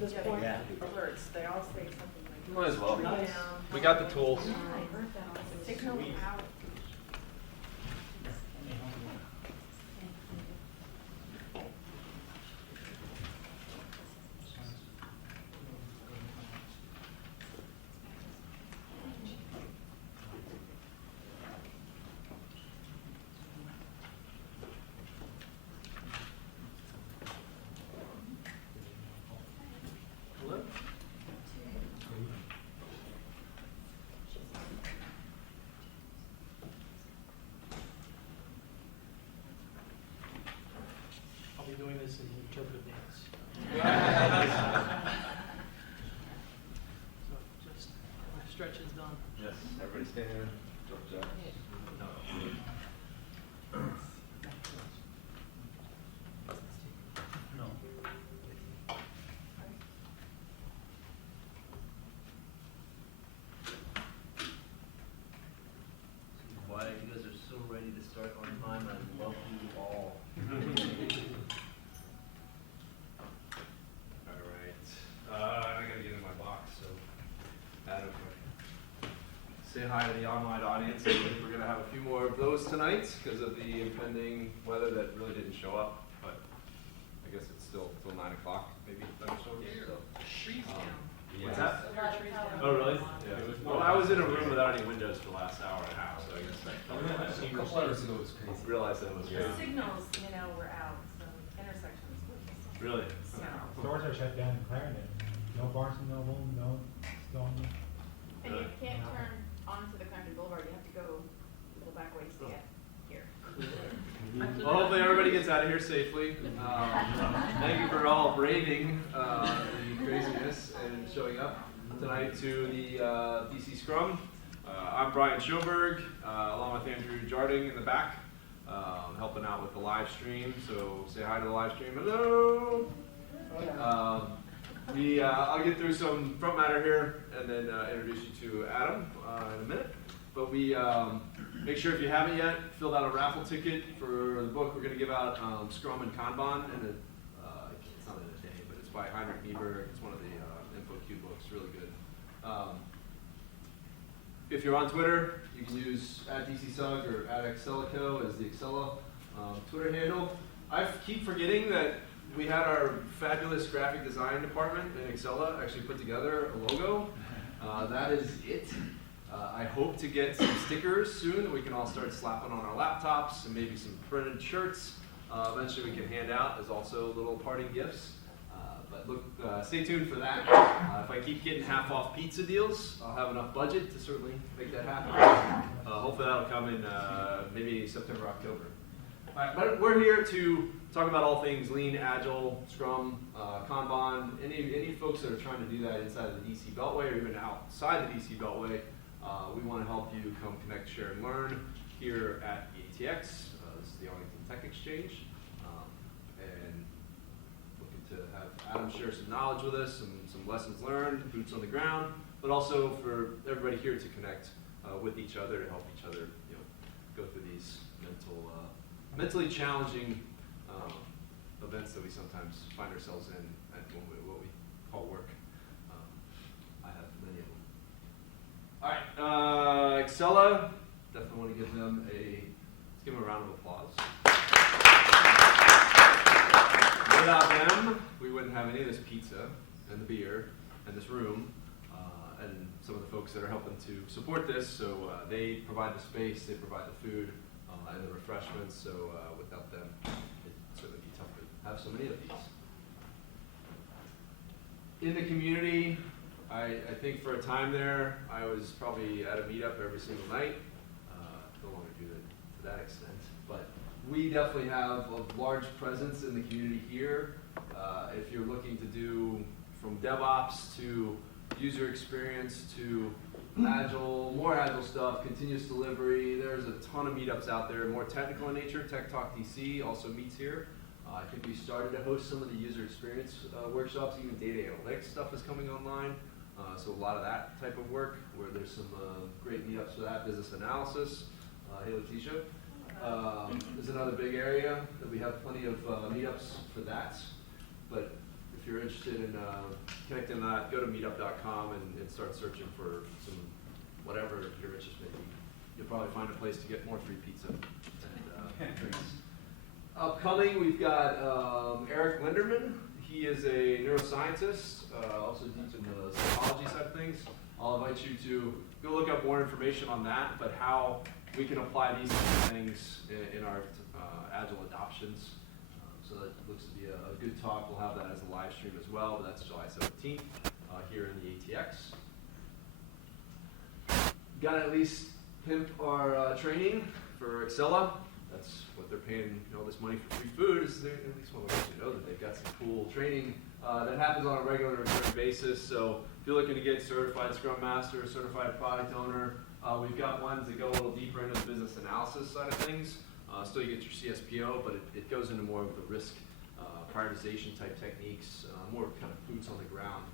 this point. Yeah. Alerts, they all say something like. Might as well. tree Nice. down, We got the tools. Yeah, I heard that. It takes them out. Hello? I'll be doing this in interpretive dance. So just, my stretch is done. Yes, everybody stand. George Jack. No. No. Why you guys are so ready to start on time. I love you all. All right. I gotta get in my box, so Adam, say hi to the online audience. I think we're gonna have a few more of those tonight because of the impending weather that really didn't show up, but I guess it's still till 9 o'clock, maybe thunderstorms. So. Trees down. What's that? There are trees down. Oh, really? Yeah. Well, I was in a room without any windows for the last hour and a half, so I guess that A couple hours ago was crazy. realized that was The crazy. signals, were out, so intersections. Really? So, Stores are shut down in Clarendon. No Barnes and Noble, no Stone. And you can't turn onto the Clarendon Boulevard, you have to go a little back ways to get here. Well, hopefully everybody gets out of here safely. Thank you for all braving the craziness and showing up tonight to the DC Scrum. I'm Brian Schoberg, along with Andrew Jarding in the back, helping out with the live stream. So say hi to the live stream. Hello. I'll get through some front matter here and then introduce you to Adam in a minute. But we make sure if you haven't yet, filled out a raffle ticket for the book we're going to give out, Scrum and Kanban. And it's not in a day, but it's by Heinrich Niebuhr. It's one of the InfoQ books, really good. If you're on Twitter, you can use @DCSug or @Excelico as the Excella Twitter handle. I keep forgetting that we had our fabulous graphic design department in Excella actually put together a logo. That is it. I hope to get some stickers soon that we can all start slapping on our laptops and maybe some printed shirts. Eventually we can hand out as also little parting gifts. But look, stay tuned for that. If I keep getting half-off pizza deals, I'll have enough budget to certainly make that happen. Hopefully that'll come in maybe September, October. All right, but we're here to talk about all things lean, agile, Scrum, Kanban. Any folks that are trying to do that inside the DC Beltway or even outside the DC Beltway, we want to help you come connect, share, and learn here at ATX. This is the Arlington Tech Exchange. And looking to have Adam share some knowledge with us, some lessons learned, boots on the ground, but also for everybody here to connect with each other to help each other, go through these mentally challenging events that we sometimes find ourselves in at what we call work. I have many of them. All right, Excella, definitely want to give them let's give them a round of applause. Without them, we wouldn't have any of this pizza and the beer and this room and some of the folks that are helping to support this. So they provide the space, they provide the food and the refreshments. So without them, it'd certainly be tough to have so many of these. In the community, I think for a time there, I was probably at a meetup every single night. No longer do it to that extent, but we definitely have a large presence in the community here. If you're looking to do from DevOps to user experience to Agile, more Agile stuff, continuous delivery, there's a ton of meetups out there, more technical in nature. Tech Talk DC also meets here. I think we started to host some of the user experience workshops, even data analytics stuff is coming online. So a lot of that type of work where there's some great meetups for that, business analysis. Hey Letitia. There's another big area that we have plenty of meetups for that. But if if you're interested in connecting that, go to meetup.com and start searching for some whatever your interest may be. You'll probably find a place to get more free pizza and drinks. Upcoming, we've got Eric Linderman. He is a neuroscientist, also deep in the psychology side of things. I'll invite you to go look up more information on that, but how we can apply these things in our Agile adoptions. So that looks to be a good talk. We'll have that as a live stream as well, but that's July 17th here in the ATX. Got to at least pimp our training for Excella. That's what they're paying all this money for free food. Is they at least want to let you know that they've got some cool training that happens on a regular recurring basis. So if you're looking to get certified Scrum Master, certified Product Owner, we've got ones that go a little deeper into the business analysis side of things. Still you get your CSPO, but it goes into more of the risk prioritization type techniques, more kind of boots on the ground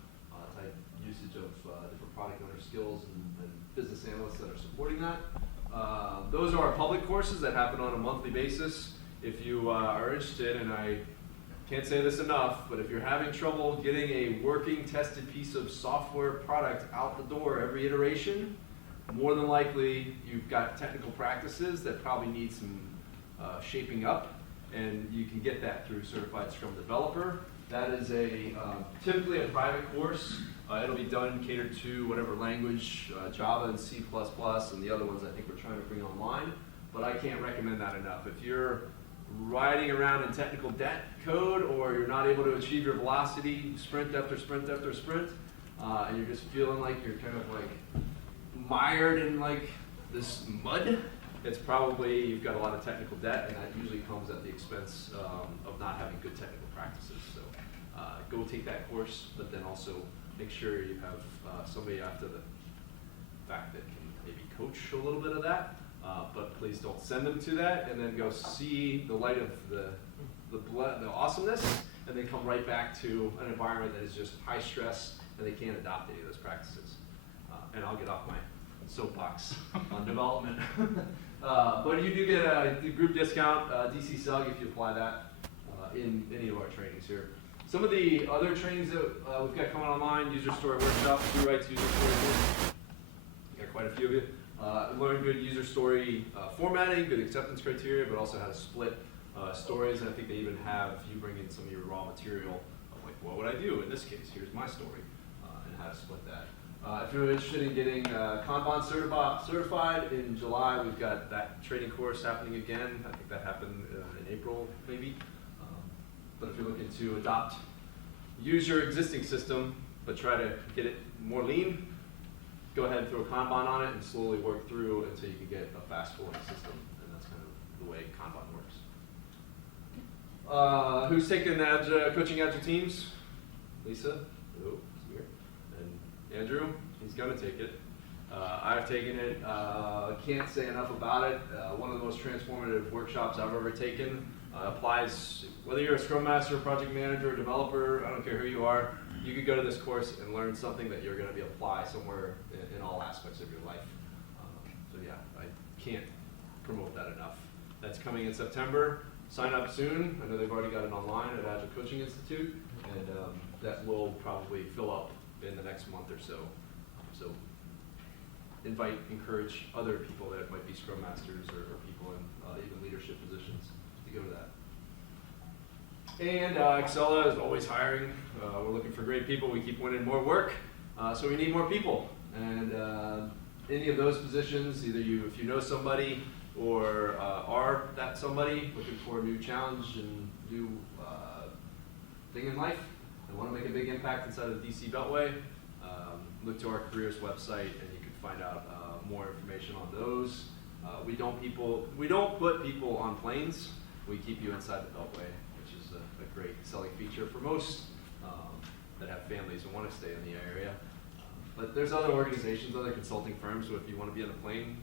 type usage of different product owner skills and business analysts that are supporting that. Those are our public courses that happen on a monthly basis. If you are interested, and I can't say this enough, but if you're having trouble getting a working, tested piece of software product out the door every iteration, more than likely you've got technical practices that probably need some shaping up, and you can get that through Certified Scrum Developer. That is typically a private course. It'll be done catered to whatever language, Java and C++, and the other ones I think we're trying to bring online. But I can't recommend that enough. If you're riding around in technical debt code, or you're not able to achieve your velocity sprint after sprint after sprint, and you're just feeling like you're kind of like mired in like this mud, it's probably you've got a lot of technical debt, and that usually comes at the expense of not having good technical practices. So go take that course, but then also make sure you have somebody after the fact that can maybe coach a little bit of that, but please don't send them to that, and then go see the light of the awesomeness, and then come right back to an environment that is just high stress, and they can't adopt any of those practices. And I'll get off my soapbox on development. But you do get a group discount, DC SUG, if you apply that in any of our trainings here. Some of the other trainings that we've got coming online, user story workshops, who writes user stories? Got quite a few of you. Learn good user story formatting, good acceptance criteria, but also how to split stories. And I think they even have you bring in some of your raw material of like, what would I do in this case? Here's my story, and how to split that. If you're interested in getting Kanban certified in July, we've got that training course happening again. I think that happened in April, maybe. But if you're looking to use your existing system, but try to get it more lean, go ahead and throw Kanban on it and slowly work through until you can get a fast flowing system. And that's kind of the way Kanban works. Who's taking coaching Agile teams? Lisa? Oh, it's here. And Andrew? He's gonna take it. I've taken it. Can't say enough about it. One of the most transformative workshops I've ever taken. Applies whether you're a Scrum Master, project manager, developer, I don't care who you are, you could go to this course and learn something that you're going to be apply somewhere in all aspects of your life. So yeah, I can't promote that enough. That's coming in September. Sign up soon. I know they've already got it online at Agile Coaching Institute, and that will probably fill up in the next month or so. So encourage other people that might be Scrum Masters or people in even leadership positions to go to that. And Excella is always hiring. We're looking for great people. We keep winning more work, so we need more people. And any of those positions, either if you know somebody or are that somebody looking for a new challenge and new thing in life and want to make a big impact inside of the DC Beltway, look to our careers website and you can find out more information on those. We don't put people on planes. We keep you inside the Beltway, which is a great selling feature for most that have families and want to stay in the area. But there's other organizations, other consulting firms, so if you want to be on a plane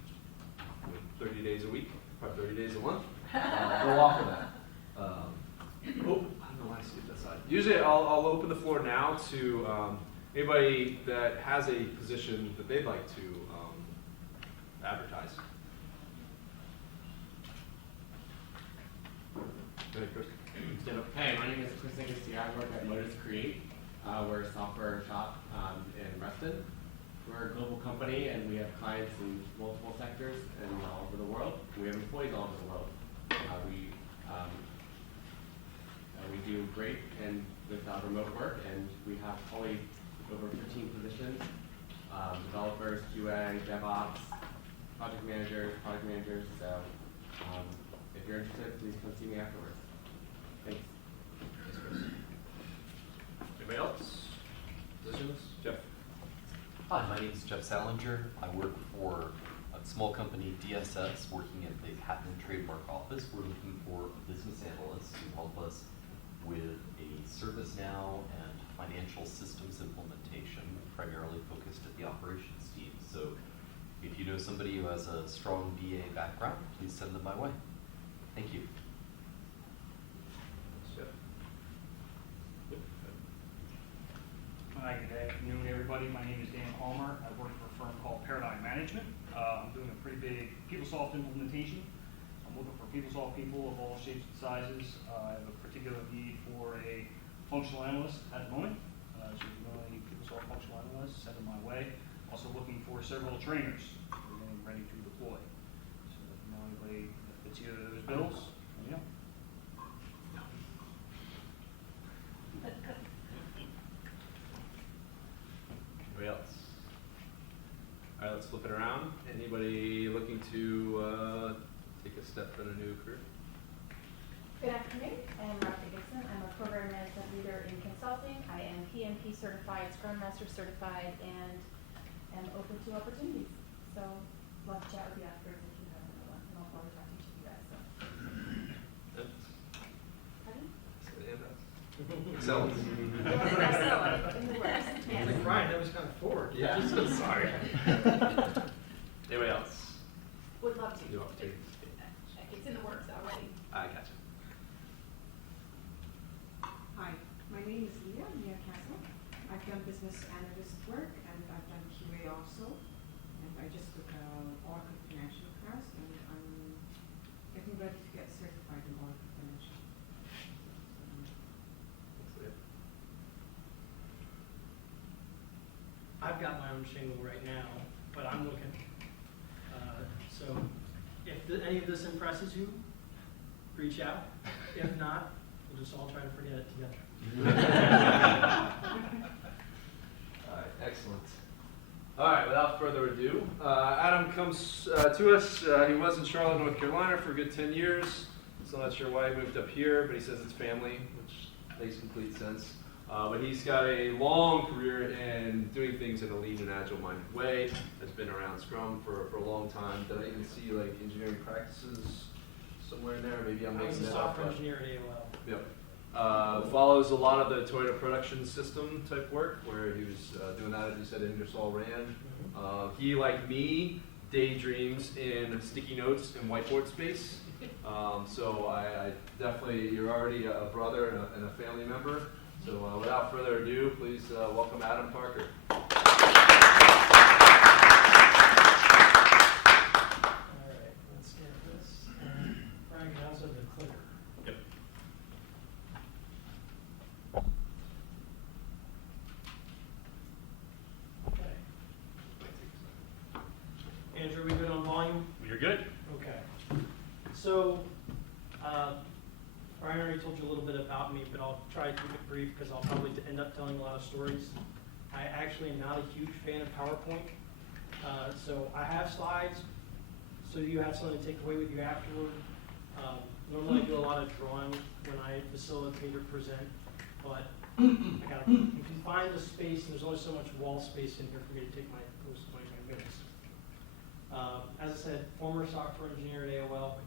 30 days a week, or 30 days a month, they'll offer that. I don't know why I skipped that side. Usually I'll open the floor now to anybody that has a position that they'd like to advertise. Go ahead, Chris. Hey, my name is Chris Nicosia. I work at Modus Create. We're a software shop in Reston. We're a global company and we have clients in multiple sectors and all over the world. We have employees all over the world. We do great and with remote work, and we have probably over 15 positions, developers, QA, DevOps, project managers, product managers. So if you're interested, please come see me afterwards. Thanks. Anybody else? Positions? Jeff? Hi, my name is Jeff Salinger. I work for a small company, DSS, working at the Patent and Trademark Office. We're looking for a business analyst to help us with a ServiceNow and financial systems implementation, primarily focused at the operations team. So if you know somebody who has a strong BA background, please send them my way. Thank you. Jeff? Hi, good afternoon, everybody. My name is Dan Palmer. I work for a firm called Paradigm Management. I'm doing a pretty big PeopleSoft implementation. I'm looking for PeopleSoft people of all shapes and sizes. I have a particular need for a functional analyst at the moment. So if you know any PeopleSoft functional analysts, send them my way. Also looking for several trainers who are getting ready to deploy. So if you know anybody that fits either of those bills, let me know. Anybody else? All right, let's flip it around. Anybody looking to take a step in a new career? Good afternoon, I'm Rafi Dixon. I'm a program management leader in consulting. I am PMP certified, Scrum Master certified, and am open to opportunities. So, love to chat with you afterwards if you have another one, and I'll probably talk to each of you guys. So, pardon? Excellent. Excellent, in the works. Yes. Like Brian, that was kind of forward. Yeah, I'm so sorry. Anybody else? Would love to. New opportunities. It's in the works already. I gotcha. Hi, my name is Leah Castle. I've done business analyst work and I've done QA also. And I just took an Oracle Financial class and I'm getting ready to get certified in Oracle Financial. I've got my own shingle right now, but I'm looking. So if any of this impresses you, reach out. If not, we'll just all try to forget it together. All right, excellent. All right, without further ado, Adam comes to us. He was in Charlotte, North Carolina for a good 10 years. Still not sure why he moved up here, but he says it's family, which makes complete sense. But he's got a long career in doing things in a lean and agile-minded way. Has been around Scrum for a long time. Did I even see like engineering practices somewhere in there? Maybe I'm I was making a that up. software but- engineer at AOL. Yep. Follows a lot of the Toyota production system type work, where he was doing that, as you said, Ingersoll Rand. He, like me, daydreams in sticky notes and whiteboard space. So I definitely, you're already a brother and a family member. So without further ado, please welcome Adam Parker. All right, let's get this. Brian can also the clicker. Yep. Okay. Andrew, we good on volume? You're good. Okay. So, Brian already told you a little bit about me, but I'll try to keep it brief because I'll probably end up telling a lot of stories. I actually am not a huge fan of PowerPoint. So I have slides, so you have something to take away with you afterward. Normally I do a lot of drawing when I facilitate or present, but I gotta find the space, and there's only so much wall space in here for me to take my notes. As I said, former software engineer at AOL.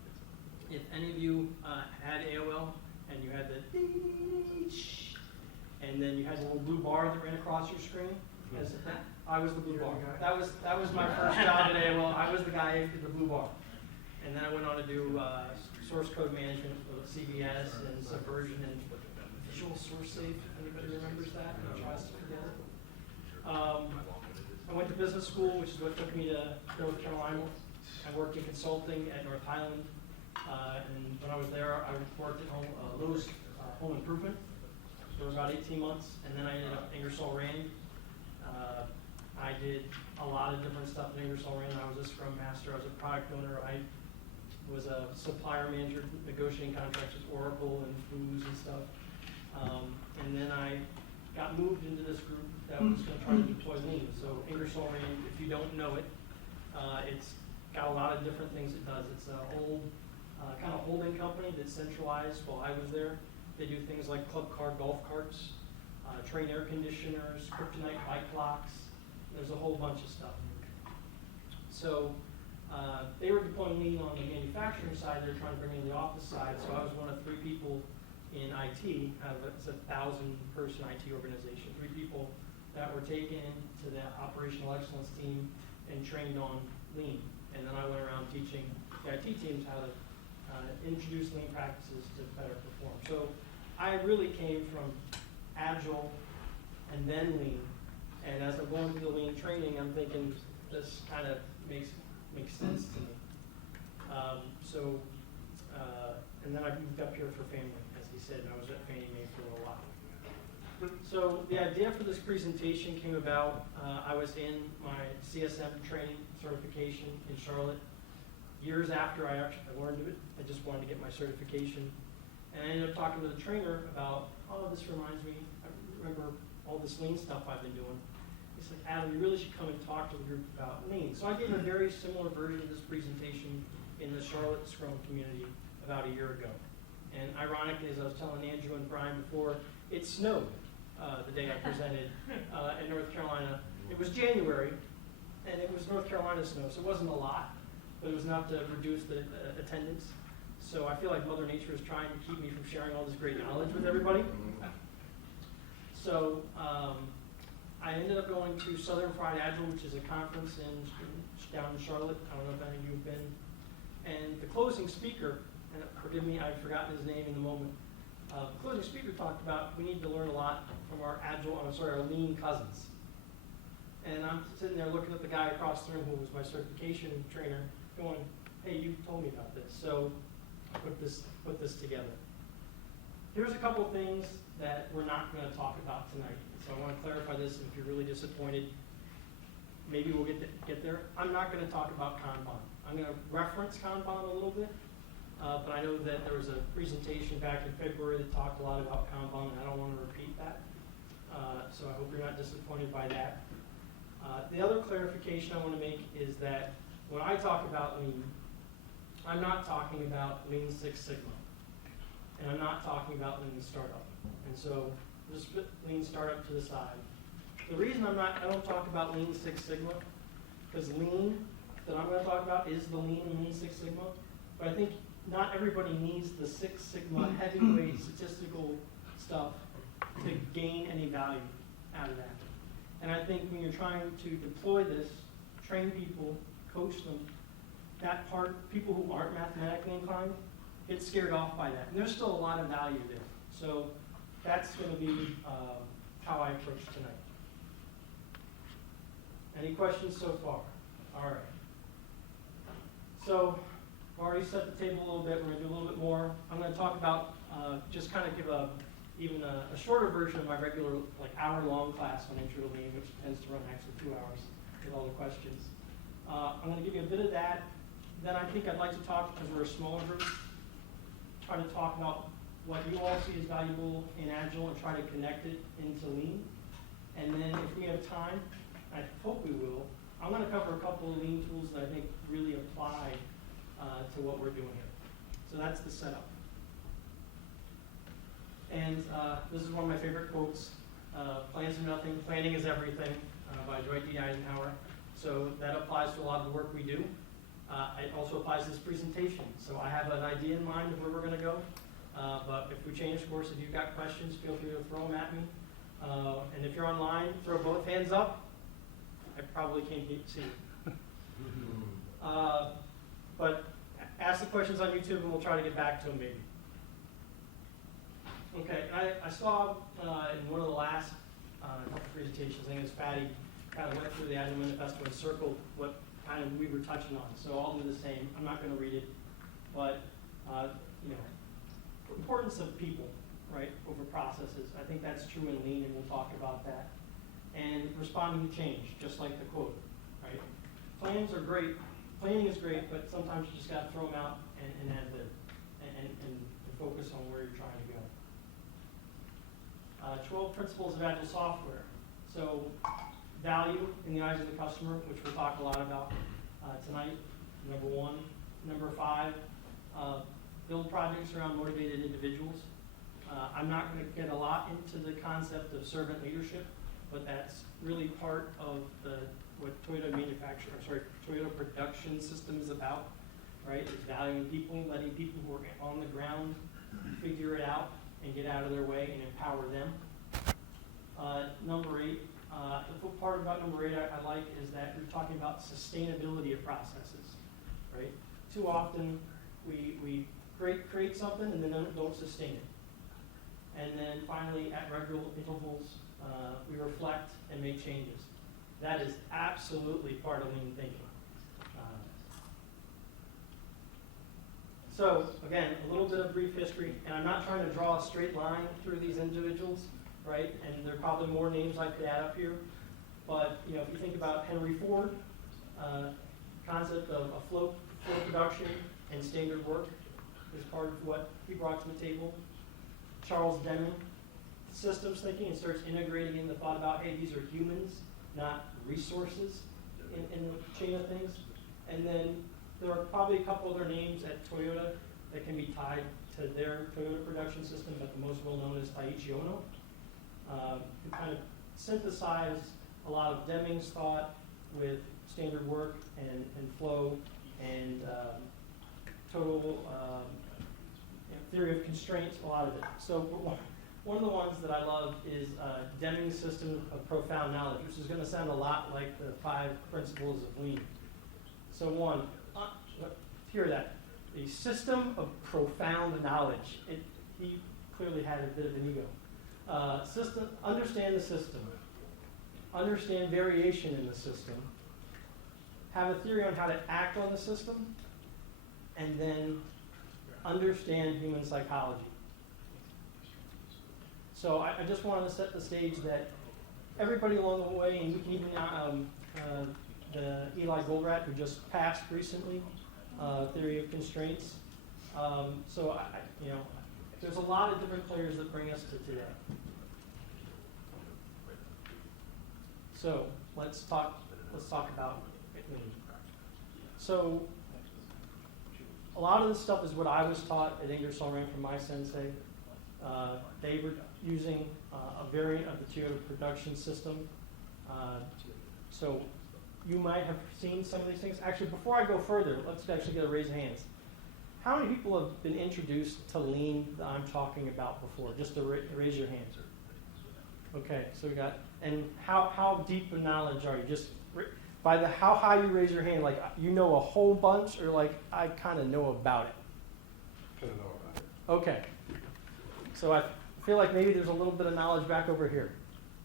If any of you had AOL and you had the ding, and then you had the little blue bar that ran across your screen, I was the blue bar. That was my first job at AOL. I was the guy who did the blue bar, and then I went on to do source code management with CBS and Subversion and Visual Source Safe. Anybody remembers that? And tries to forget it. I went to business school, which is what took me to North Carolina. I worked in consulting at North Highland, and when I was there, I worked at Lowe's home improvement for about 18 months, and then I ended up Ingersoll Rand. I did a lot of different stuff at Ingersoll Rand. I was a scrum master, I was a product owner, I was a supplier manager negotiating contracts with Oracle and Foods and stuff. And then I got moved into this group that was going to try to deploy Lean. So Ingersoll Rand, if you don't know it, it's got a lot of different things it does. It's an old kind of holding company that's centralized while I was there. They do things like club car golf carts, train air conditioners, kryptonite bike locks. There's a whole bunch of stuff. So they were deploying Lean on the manufacturing side. They're trying to bring in the office side. So I was one of 3 people in IT. It's a 1,000-person IT organization. 3 people that were taken to the operational excellence team and trained on Lean. And then I went around teaching the IT teams how to introduce Lean practices to better perform. So I really came from Agile and then Lean. And as I'm going through the Lean training, I'm thinking this kind of makes sense to me. And then I moved up here for family, as he said, and I was at Fannie Mae for a while. So the idea for this presentation came about, I was in my CSM training certification in Charlotte. Years after I learned it, I just wanted to get my certification. And I ended up talking to the trainer about, oh, this reminds me, I remember all this Lean stuff I've been doing. He said, Adam, you really should come and talk to the group about Lean. So I gave a very similar version of this presentation in the Charlotte Scrum community about a year ago. And ironically, as I was telling Andrew and Brian before, it snowed the day I presented in North Carolina. It was January, and it was North Carolina snow, so it wasn't a lot, but it was enough to reduce the attendance. So I feel like Mother Nature is trying to keep me from sharing all this great knowledge with everybody. So I ended up going to Southern Fried Agile, which is a conference down in Charlotte. I don't know if any of you have been. And the closing speaker, and forgive me, I've forgotten his name in the moment. The closing speaker talked about we need to learn a lot from our our Lean cousins. And I'm sitting there looking at the guy across the room who was my certification trainer, going, "Hey, you told me about this." So I put this together. Here's a couple things that we're not going to talk about tonight. So I want to clarify this, and if you're really disappointed, maybe we'll get there. I'm not going to talk about Kanban. I'm going to reference Kanban a little bit, but I know that there was a presentation back in February that talked a lot about Kanban, and I don't want to repeat that. So I hope you're not disappointed by that. The other clarification I want to make is that when I talk about Lean, I'm not talking about Lean Six Sigma, and I'm not talking about Lean Startup. And so just put Lean Startup to the side. The reason I don't talk about Lean Six Sigma, because Lean that I'm going to talk about is the Lean Six Sigma, but I think not everybody needs the Six Sigma heavyweight statistical stuff to gain any value out of that. And I think when you're trying to deploy this, train people, coach them, that part, people who aren't mathematically inclined, get scared off by that. And there's still a lot of value there. So that's going to be how I approach tonight. Any questions so far? All right. So I've already set the table a little bit. We're going to do a little bit more. I'm going to talk about, just kind of give even a shorter version of my regular hour-long class on Intro to Lean, which tends to run actually 2 hours with all the questions. I'm going to give you a bit of that. Then I think I'd like to talk, because we're a smaller group, try to talk about what you all see as valuable in Agile and try to connect it into Lean. And then if we have time, I hope we will, I'm going to cover a couple of Lean tools that I think really apply to what we're doing here. So that's the setup. And this is one of my favorite quotes. Plans are nothing, planning is everything, by Dwight D. Eisenhower. So that applies to a lot of the work we do. It also applies to this presentation. So I have an idea in mind of where we're going to go. But if we change course, if you've got questions, feel free to throw them at me. And if you're online, throw both hands up. I probably can't see you. But ask the questions on YouTube and we'll try to get back to them maybe. Okay, I saw in one of the last presentations, I think it was Patty, kind of went through the Agile Manifesto and circled what kind of we were touching on. So I'll do the same. I'm not going to read it, but importance of people. right, over processes. I think that's true in Lean, and we'll talk about that. And responding to change, just like the quote, right? Plans are great, planning is great, but sometimes you just gotta throw them out and ad lib, and focus on where you're trying to go. 12 principles of Agile software. So value in the eyes of the customer, which we'll talk a lot about tonight, number 1. Number 5, build projects around motivated individuals. I'm not going to get a lot into the concept of servant leadership, but that's really part of what Toyota production system is about, right? It's valuing people, letting people who are on the ground figure it out and get out of their way and empower them. Number 8, the part about number 8 I like is that we're talking about sustainability of processes, right? Too often we create something and then don't sustain it. And then finally, at regular intervals, we reflect and make changes. That is absolutely part of lean thinking. So again, a little bit of brief history, and I'm not trying to draw a straight line through these individuals, right? And there are probably more names I could add up here. But you know, if you think about Henry Ford, concept of a flow production and standard work is part of what he brought to the table. Charles Denman, systems thinking, and starts integrating in the thought about, hey, these are humans, not resources in the chain of things. And then there are probably a couple other names at Toyota that can be tied to their Toyota production system, but the most well-known is Taiichi Ono, who kind of synthesized a lot of Deming's thought with standard work and flow and total theory of constraints, a lot of it. So one of the ones that I love is Deming's system of profound knowledge, which is going to sound a lot like the 5 principles of lean. So one, hear that, the system of profound knowledge. He clearly had a bit of an ego. System, understand the system, understand variation in the system, have a theory on how to act on the system, and then understand human psychology. So I just wanted to set the stage that everybody along the way, and we can even the Eli Goldratt, who just passed recently, theory of constraints. So there's a lot of different players that bring us to today. So let's talk about lean. So a lot of this stuff is what I was taught at Ingersoll Rand from my sensei. They were using a variant of the Toyota production system. So you might have seen some of these things. Actually, before I go further, let's actually get a raise of hands. How many people have been introduced to lean that I'm talking about before? Just to raise your hands. Okay, so we got, and how deep of knowledge are you? Just by the how high you raise your hand, like you know a whole bunch, or like I kind of know about it? Kind of know about it. Okay. So I feel like maybe there's a little bit of knowledge back over here.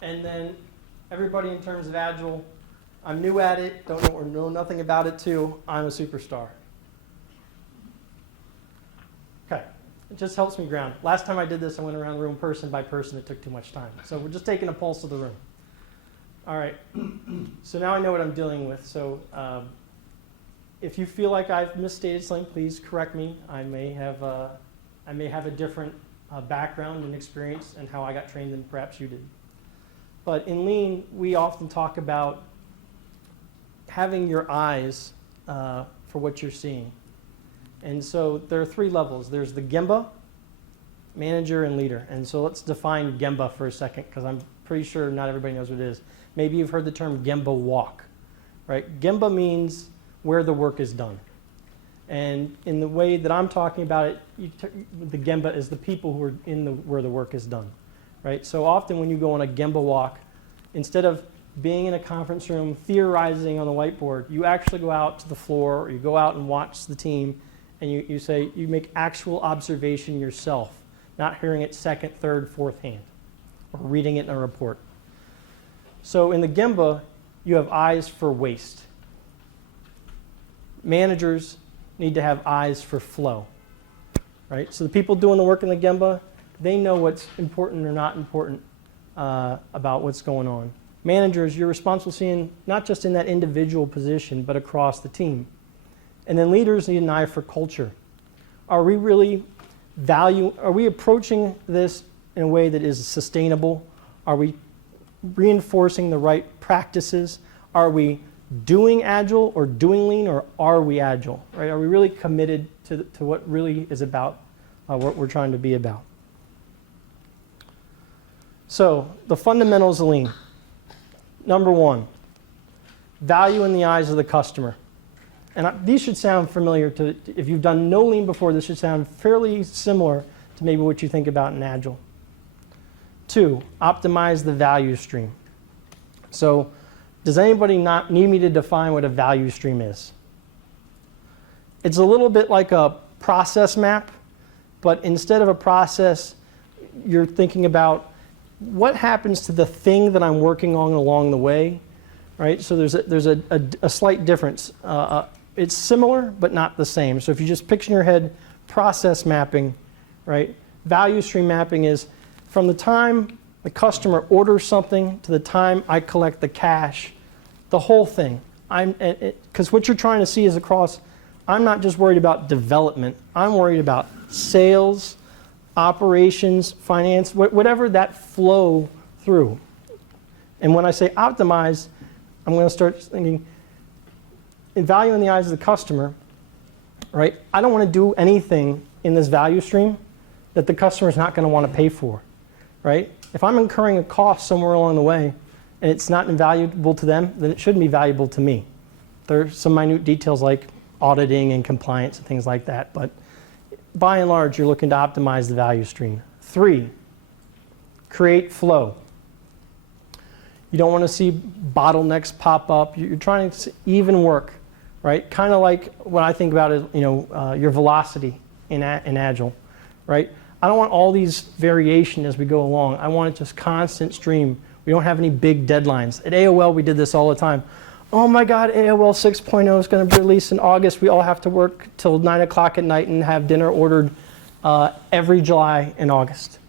And then everybody in terms of Agile, I'm new at it, don't know or know nothing about it too. I'm a superstar. Okay, it just helps me ground. Last time I did this, I went around the room person by person. It took too much time. So we're just taking a pulse of the room. All right, so now I know what I'm dealing with. So if you feel like I've misstated something, please correct me. I may have a different background and experience and how I got trained than perhaps you did. But in Lean, we often talk about having your eyes for what you're seeing. And so there are 3 levels. There's the Gemba, manager, and leader. And so let's define Gemba for a second, because I'm pretty sure not everybody knows what it is. Maybe you've heard the term Gemba walk, right? Gemba means where the work is done. And in the way that I'm talking about it, the Gemba is the people who are where the work is done, right? So often when you go on a Gemba walk, instead of being in a conference room theorizing on the whiteboard, you actually go out to the floor, or you go out and watch the team, and you make actual observation yourself, not hearing it second, third, fourth hand, or reading it in a report. So in the Gemba, you have eyes for waste. Managers need to have eyes for flow, right? So the people doing the work in the Gemba, They know what's important or not important about what's going on. Managers, you're responsible for seeing not just in that individual position, but across the team. And then leaders need an eye for culture. Are we approaching this in a way that is sustainable? Are we reinforcing the right practices? Are we doing Agile or doing Lean, or are we Agile? Right? Are we really committed to what really is about what we're trying to be about? So the fundamentals of Lean. Number one, value in the eyes of the customer. And these should sound familiar to, if you've done no Lean before, this should sound fairly similar to maybe what you think about in Agile. 2, optimize the value stream. So does anybody not need me to define what a value stream is? It's a little bit like a process map, but instead of a process, you're thinking about what happens to the thing that I'm working on along the way, right? So there's a slight difference. It's similar, but not the same. So if you just picture in your head process mapping, right? Value stream mapping is from the time the customer orders something to the time I collect the cash, the whole thing. Because what you're trying to see is across, I'm not just worried about development. I'm worried about sales, operations, finance, whatever that flow through. And when I say optimize, I'm going to start thinking, in value in the eyes of the customer, right? I don't want to do anything in this value stream that the customer is not going to want to pay for, right? If I'm incurring a cost somewhere along the way and it's not invaluable to them, then it shouldn't be valuable to me. There are some minute details like auditing and compliance and things like that, but by and large, you're looking to optimize the value stream. 3, create flow. You don't want to see bottlenecks pop up. You're trying to even work, right? Kind of like what I think about is, your velocity in Agile, right? I don't want all these variation as we go along. I want it just constant stream. We don't have any big deadlines. At AOL, we did this all the time. Oh my God, AOL 6.0 is going to be released in August. We all have to work till 9 o'clock at night and have dinner ordered every July and August,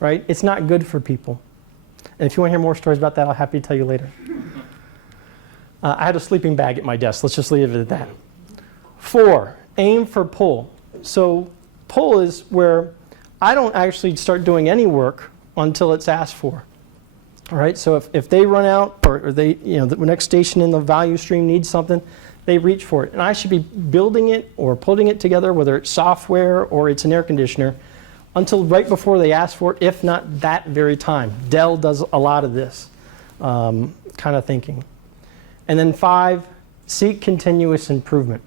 right? It's not good for people. And if you want to hear more stories about that, I'll happy to tell you later. I had a sleeping bag at my desk. Let's just leave it at that. 4, aim for pull. So pull is where I don't actually start doing any work until it's asked for. All right, so if they run out or they, the next station in the value stream needs something, they reach for it. And I should be building it or putting it together, whether it's software or it's an air conditioner, until right before they ask for it, if not that very time. Dell does a lot of this kind of thinking. And then 5, seek continuous improvement.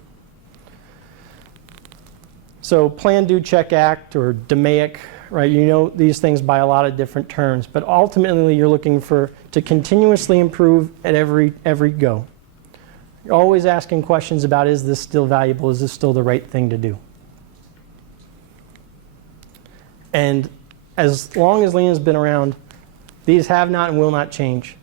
So plan, do, check, act, or DMAIC, right? You know these things by a lot of different terms, but ultimately you're looking to continuously improve at every go. You're always asking questions about, is this still valuable? Is this still the right thing to do? And as long as Lean has been around, these have not and will not change.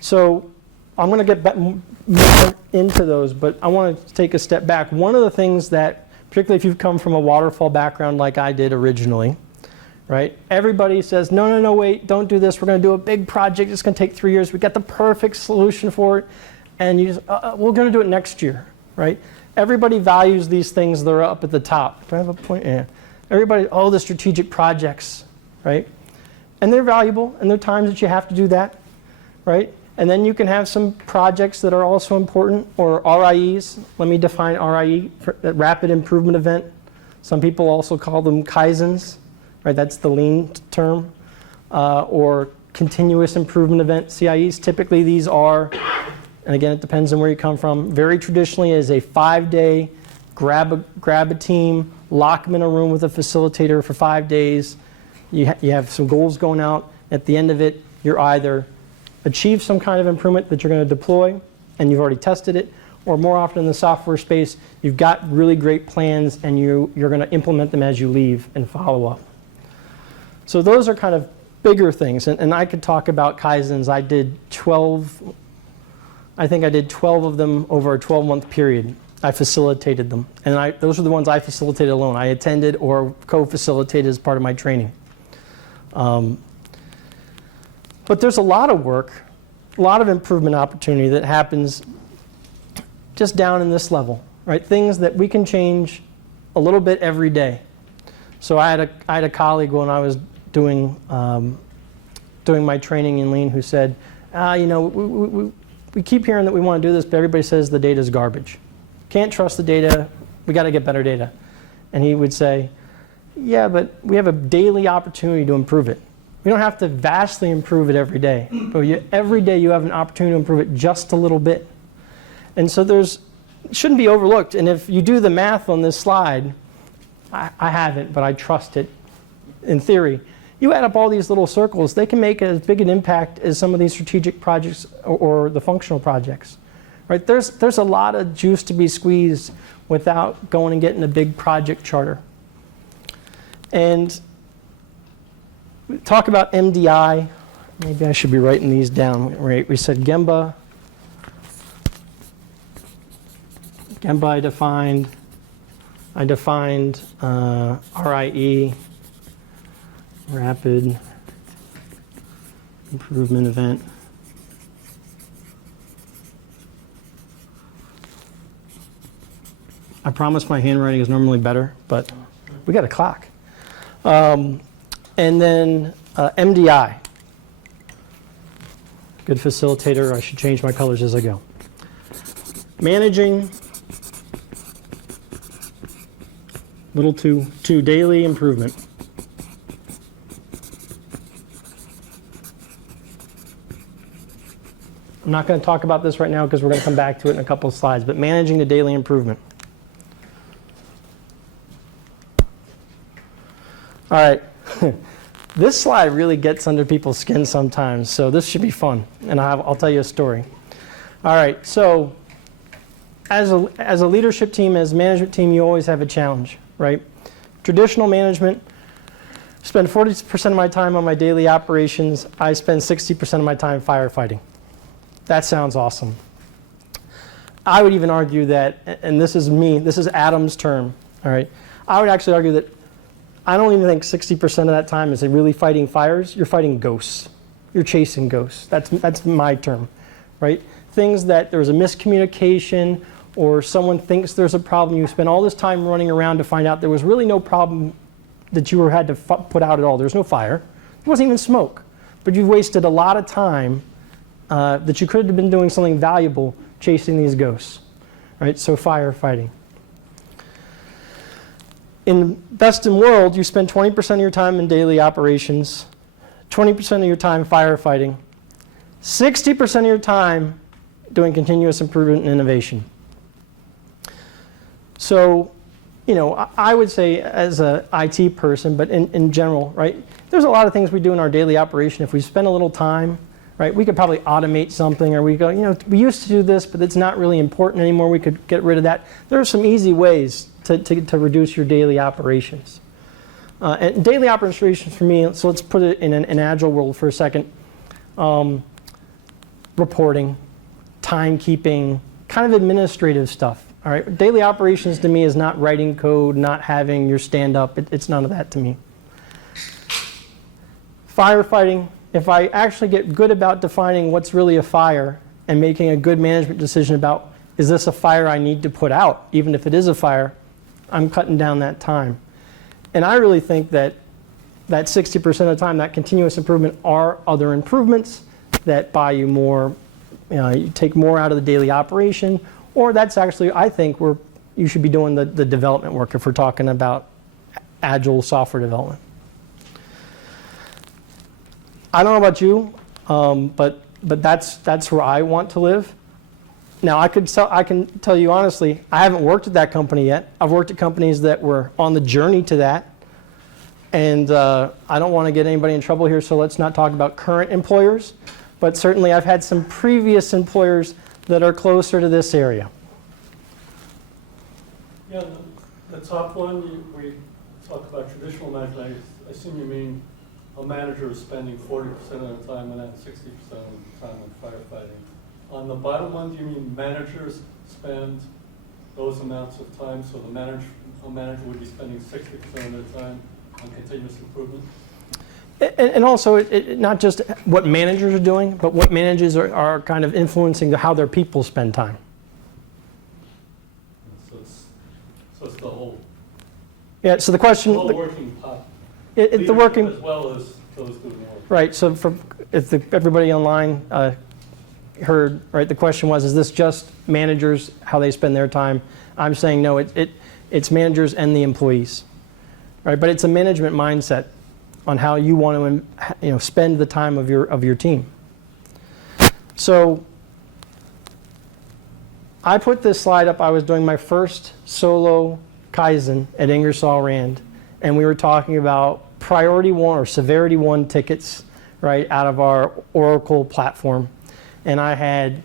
So I'm going to get more into those, but I want to take a step back. One of the things that, particularly if you've come from a waterfall background like I did originally, right? Everybody says, no, wait, don't do this. We're going to do a big project. It's going to take 3 years. We got the perfect solution for it. And you just, we're going to do it next year, right? Everybody values these things that are up at the top. Do I have a point? Yeah. Everybody, the strategic projects, right? And they're valuable, and there are times that you have to do that, right? And then you can have some projects that are also important, or RIEs. Let me define RIE, rapid improvement event. Some people also call them Kaizens, right? That's the Lean term. Or continuous improvement event, CIEs. Typically these are, and again, it depends on where you come from, very traditionally is a 5-day, grab a team, lock them in a room with a facilitator for 5 days. You have some goals going out. At the end of it, you're either achieve some kind of improvement that you're going to deploy, and you've already tested it, or more often in the software space, you've got really great plans and you're going to implement them as you leave and follow up. So those are kind of bigger things, and I could talk about Kaizens. I think I did 12 of them over a 12-month period. I facilitated them. And those are the ones I facilitated alone. I attended or co-facilitated as part of my training. But there's a lot of work, a lot of improvement opportunity that happens just down in this level, right? Things that we can change a little bit every day. So I had a colleague when I was doing my training in Lean who said, we keep hearing that we want to do this, but everybody says the data is garbage. Can't trust the data. We got to get better data. And he would say, yeah, but we have a daily opportunity to improve it. We don't have to vastly improve it every day, but every day you have an opportunity to improve it just a little bit. And so it shouldn't be overlooked. And if you do the math on this slide, I haven't, but I trust it in theory. You add up all these little circles, they can make as big an impact as some of these strategic projects or the functional projects. Right? There's a lot of juice to be squeezed without going and getting a big project charter. And we talk about MDI. Maybe I should be writing these down. Right? We said Gemba. Gemba I defined RIE, Rapid Improvement Event. I promise my handwriting is normally better, but we got a clock. And then MDI. Good facilitator. I should change my colors as I go. Managing little to daily improvement. I'm not going to talk about this right now because we're going to come back to it in a couple of slides, but managing the daily improvement. All right. This slide really gets under people's skin sometimes, so this should be fun, and I'll tell you a story. All right, so as a leadership team, as a management team, you always have a challenge, right? Traditional management, spend 40% of my time on my daily operations. I spend 60% of my time firefighting. That sounds awesome. I would even argue that, and this is Adam's term, all right? I would actually argue that I don't even think 60% of that time is really fighting fires. You're fighting ghosts. You're chasing ghosts. That's my term, right? Things that there's a miscommunication or someone thinks there's a problem. You spend all this time running around to find out there was really no problem that you had to put out at all. There's no fire. There wasn't even smoke. But you've wasted a lot of time that you could have been doing something valuable chasing these ghosts, right? So firefighting. In best in world, you spend 20% of your time in daily operations, 20% of your time firefighting, 60% of your time doing continuous improvement and innovation. So, I would say as an IT person, but in general, right, there's a lot of things we do in our daily operation. If we spend a little time, right, we could probably automate something, or we go, we used to do this, but it's not really important anymore. We could get rid of that. There are some easy ways to reduce your daily operations. And daily operations for me, so let's put it in an Agile world for a second. Reporting, timekeeping, kind of administrative stuff. All right, daily operations to me is not writing code, not having your stand-up. It's none of that to me. Firefighting, if I actually get good about defining what's really a fire and making a good management decision about, is this a fire I need to put out, even if it is a fire, I'm cutting down that time. And I really think that 60% of the time, that continuous improvement are other improvements that buy you more, you take more out of the daily operation, or that's actually, I think, where you should be doing the development work if we're talking about Agile software development. I don't know about you, but that's where I want to live. Now, I can tell you honestly, I haven't worked at that company yet. I've worked at companies that were on the journey to that. And I don't want to get anybody in trouble here, so let's not talk about current employers. But certainly, I've had some previous employers that are closer to this area. Yeah, the top one, we talk about traditional management. I assume you mean a manager is spending 40% of the time on that, 60% of the time on firefighting. On the bottom one, do you mean managers spend those amounts of time, so a manager would be spending 60% of their time on continuous improvement? And also, not just what managers are doing, but what managers are kind of influencing how their people spend time. So it's the whole, Yeah, so the question, whole working pot. the Leadership working, as well as those doing work. right, so if everybody online heard, right, the question was, is this just managers, how they spend their time? I'm saying no, it's managers and the employees, right? But it's a management mindset on how you want to, spend the time of your team. So I put this slide up. I was doing my first solo Kaizen at Ingersoll Rand, and we were talking about priority 1 or severity 1 tickets, right, out of our Oracle platform. And I had,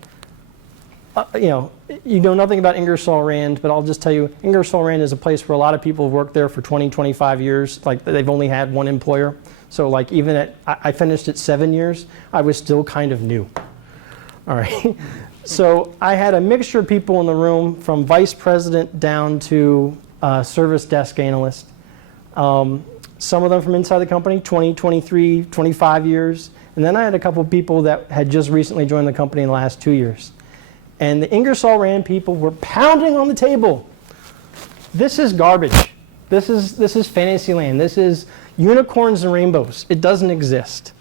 you know nothing about Ingersoll Rand, but I'll just tell you, Ingersoll Rand is a place where a lot of people have worked there for 20, 25 years. Like, they've only had one employer. So, like, even I finished at 7 years, I was still kind of new. All right. So I had a mixture of people in the room, from vice president down to service desk analyst. Some of them from inside the company, 20, 23, 25 years. And then I had a couple of people that had just recently joined the company in the last 2 years. And the Ingersoll Rand people were pounding on the table. This is garbage. This is fantasy land. This is unicorns and rainbows. It doesn't exist.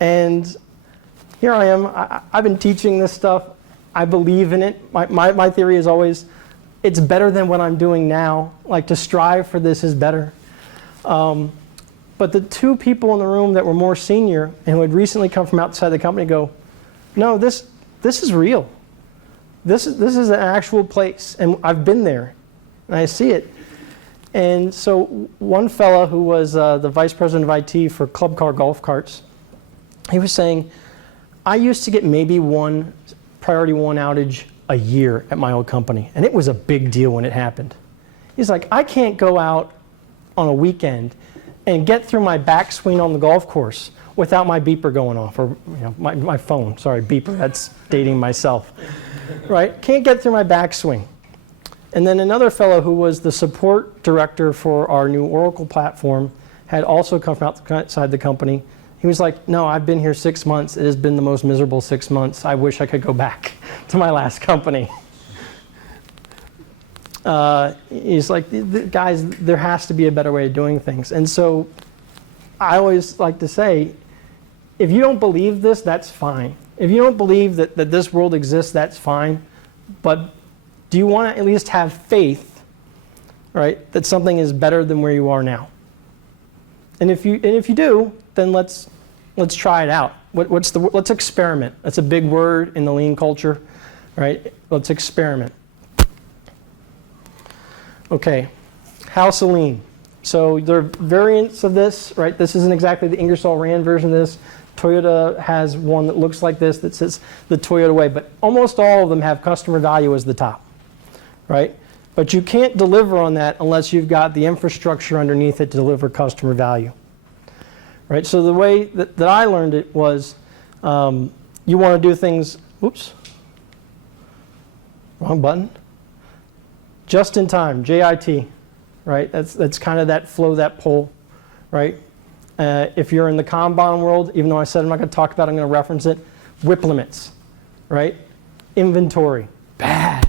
And here I am. I've been teaching this stuff. I believe in it. My theory is always, it's better than what I'm doing now. Like, to strive for this is better. But the two people in the room that were more senior and who had recently come from outside the company go, no, this is real. This is an actual place, and I've been there, and I see it. And so one fella who was the vice president of IT for Club Car Golf Carts, he was saying, I used to get maybe one priority 1 outage a year at my old company, and it was a big deal when it happened. He's like, I can't go out on a weekend and get through my backswing on the golf course without my beeper going off, or my phone, sorry, beeper, that's dating myself, right? Can't get through my backswing. And then another fellow who was the support director for our new Oracle platform had also come from outside the company. He was like, no, I've been here 6 months. It has been the most miserable 6 months. I wish I could go back to my last company. He's like, guys, there has to be a better way of doing things. And so I always like to say, if you don't believe this, that's fine. If you don't believe that this world exists, that's fine. But do you want to at least have faith, right, that something is better than where you are now? And if you do, then let's try it out. Let's experiment. That's a big word in the lean culture, right? Let's experiment. Okay, House of Lean. So there are variants of this, right? This isn't exactly the Ingersoll Rand version of this. Toyota has one that looks like this that says the Toyota way, but almost all of them have customer value as the top, right? But you can't deliver on that unless you've got the infrastructure underneath it to deliver customer value, right? So the way that I learned it was you want to do things, oops, wrong button. Just in time, JIT, right? That's kind of that flow, that pull, right? If you're in the Kanban world, even though I said I'm not going to talk about it, I'm going to reference it, WIP limits, right? Inventory, bad.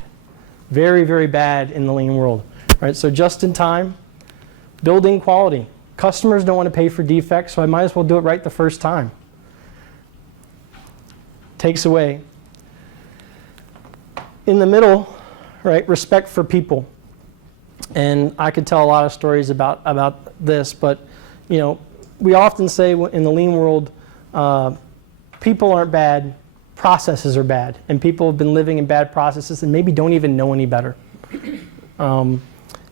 Very, very bad in the lean world, right? So just in time, building quality. Customers don't want to pay for defects, so I might as well do it right the first time. Takes away. In the middle, right, respect for people. And I could tell a lot of stories about this, but we often say in the lean world, people aren't bad, processes are bad, and people have been living in bad processes and maybe don't even know any better. And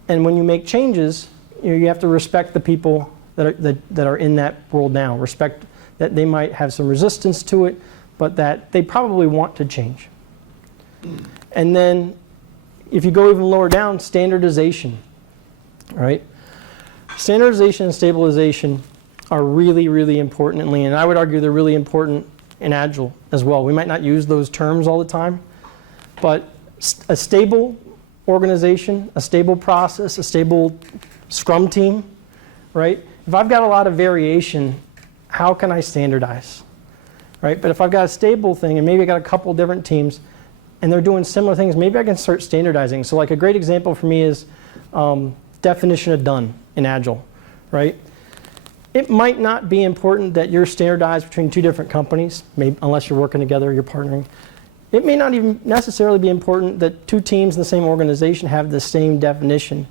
when you make changes, you have to respect the people that are in that world now. Respect that they might have some resistance to it, but that they probably want to change. And then if you go even lower down, standardization, right? Standardization and stabilization are really, really important in lean, and I would argue they're really important in Agile as well. We might not use those terms all the time, but a stable organization, a stable process, a stable Scrum team, right? If I've got a lot of variation, how can I standardize, right? But if I've got a stable thing and maybe I got a couple different teams and they're doing similar things, maybe I can start standardizing. So like a great example for me is definition of done in Agile, right? It might not be important that you're standardized between two different companies, maybe, unless you're working together, you're partnering. It may not even necessarily be important that two teams in the same organization have the same definition.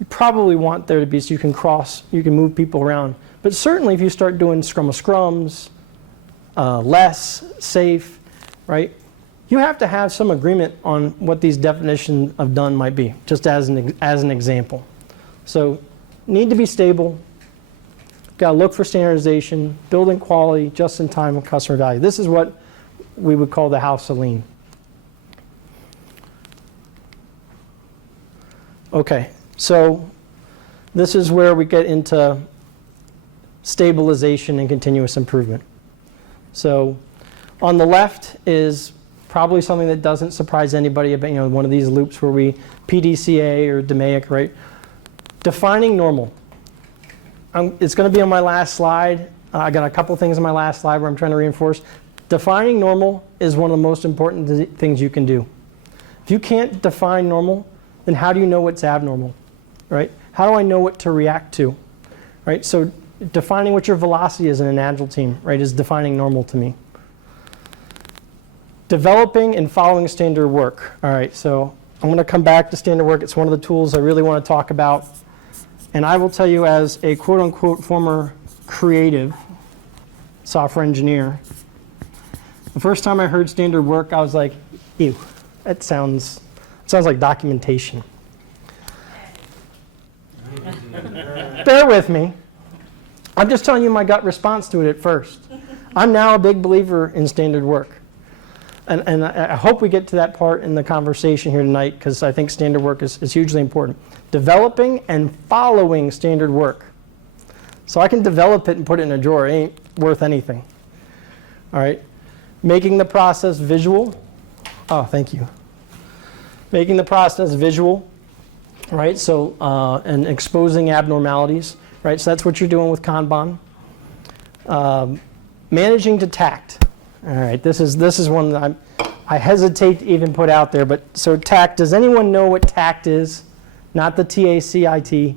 You probably want there to be so you can move people around. But certainly if you start doing Scrum of Scrums, less, safe, right? You have to have some agreement on what these definitions of done might be, just as an example. So need to be stable. Got to look for standardization, building quality, just in time, and customer value. This is what we would call the house of lean. Okay, so this is where we get into stabilization and continuous improvement. So on the left is probably something that doesn't surprise anybody about, one of these loops where we PDCA or DMAIC, right? Defining normal. It's going to be on my last slide. I got a couple things on my last slide where I'm trying to reinforce. Defining normal is one of the most important things you can do. If you can't define normal, then how do you know what's abnormal, right? How do I know what to react to, right? So defining what your velocity is in an Agile team, right, is defining normal to me. Developing and following standard work. All right, so I'm going to come back to standard work. It's one of the tools I really want to talk about. And I will tell you, as a quote-unquote former creative software engineer, the first time I heard standard work, I was like, ew, that sounds like documentation. Bear with me. I'm just telling you my gut response to it at first. I'm now a big believer in standard work. And I hope we get to that part in the conversation here tonight, because I think standard work is hugely important. Developing and following standard work. So I can develop it and put it in a drawer. It ain't worth anything. All right. Making the process visual. Oh, thank you. Making the process visual. Right. So and exposing abnormalities. Right. So that's what you're doing with Kanban. Managing to tact. All right. This is one that I hesitate to even put out there. But so tact. Does anyone know what tact is? Not the TACIT.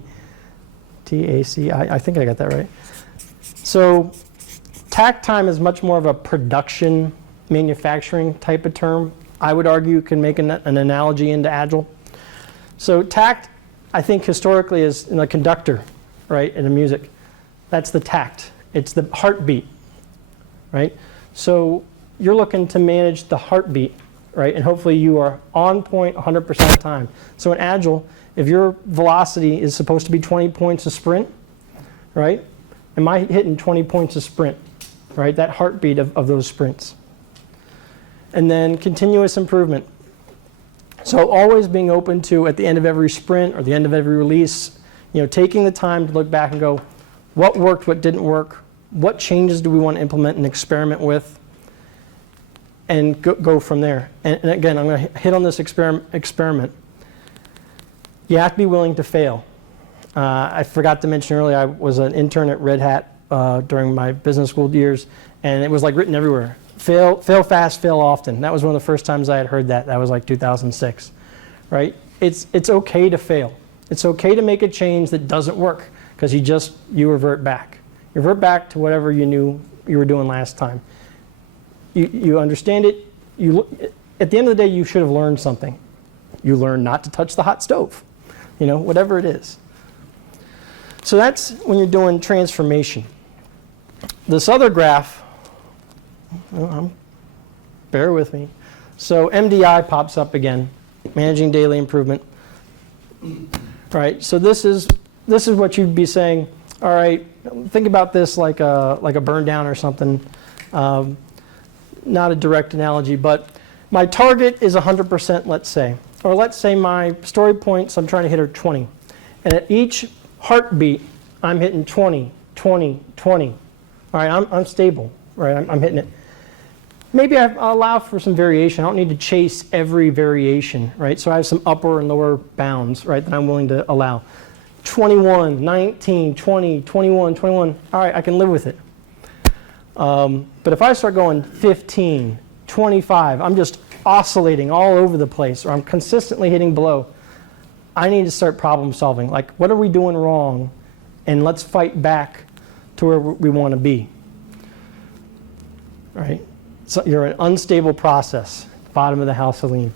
TACI. I think I got that right. So tact time is much more of a production, manufacturing type of term. I would argue can make an analogy into Agile. So tact, I think historically is in a conductor, right, in a music. That's the tact. It's the heartbeat, right? So you're looking to manage the heartbeat, right? And hopefully you are on point 100% of the time. So in Agile, if your velocity is supposed to be 20 points a sprint, right? Am I hitting 20 points a sprint, right? That heartbeat of those sprints. And then continuous improvement. So always being open to, at the end of every sprint or the end of every release, taking the time to look back and go, what worked, what didn't work, what changes do we want to implement and experiment with, and go from there. And again, I'm going to hit on this experiment. You have to be willing to fail. I forgot to mention earlier, I was an intern at Red Hat during my business school years, and it was like written everywhere. Fail fast, fail often. That was one of the first times I had heard that. That was like 2006, right? It's okay to fail. It's okay to make a change that doesn't work, because you revert back. You revert back to whatever you knew you were doing last time. You understand it. At the end of the day, you should have learned something. You learned not to touch the hot stove, whatever it is. So that's when you're doing transformation. This other graph, bear with me. So MDI pops up again, managing daily improvement. Right. So this is what you'd be saying. All right, think about this like a burn down or something. Not a direct analogy, but my target is 100%, let's say. Or let's say my story points I'm trying to hit are 20. And at each heartbeat, I'm hitting 20, 20, 20. All right, I'm stable, right? I'm hitting it. maybe I allow for some variation. I don't need to chase every variation, right? So I have some upper and lower bounds, right, that I'm willing to allow. 21, 19, 20, 21, 21. All right, I can live with it. But if I start going 15, 25, I'm just oscillating all over the place, or I'm consistently hitting below, I need to start problem solving. Like, what are we doing wrong? And let's fight back to where we want to be. Right? So you're an unstable process, bottom of the house of lean.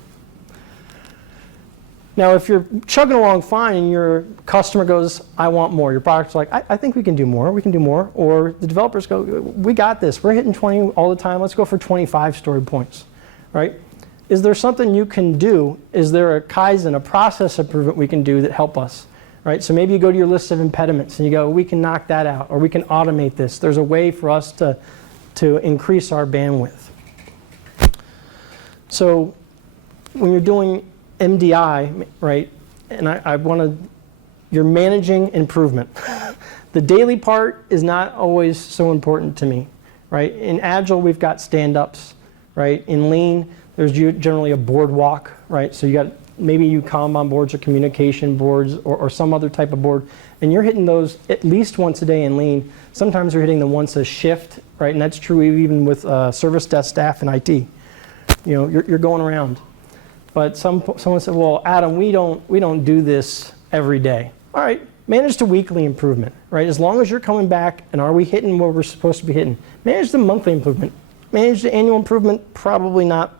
Now, if you're chugging along fine and your customer goes, I want more, your product's like, I think we can do more, or the developers go, we got this, we're hitting 20 all the time, let's go for 25 story points, right? Is there something you can do? Is there a Kaizen, a process improvement we can do that help us, right? So maybe you go to your list of impediments and you go, we can knock that out, or we can automate this. There's a way for us to increase our bandwidth. So when you're doing MDI, right, and I want to, you're managing improvement. The daily part is not always so important to me, right? In Agile, we've got stand-ups, right? In Lean, there's generally a board walk, right? So you got, maybe you Kanban boards or communication boards or some other type of board, and you're hitting those at least once a day in Lean. Sometimes you're hitting them once a shift, right? And that's true even with service desk staff and IT. You know, you're going around. But someone said, well, Adam, we don't do this every day. All right, manage the weekly improvement, right? As long as you're coming back and are we hitting what we're supposed to be hitting? Manage the monthly improvement. Manage the annual improvement, probably not,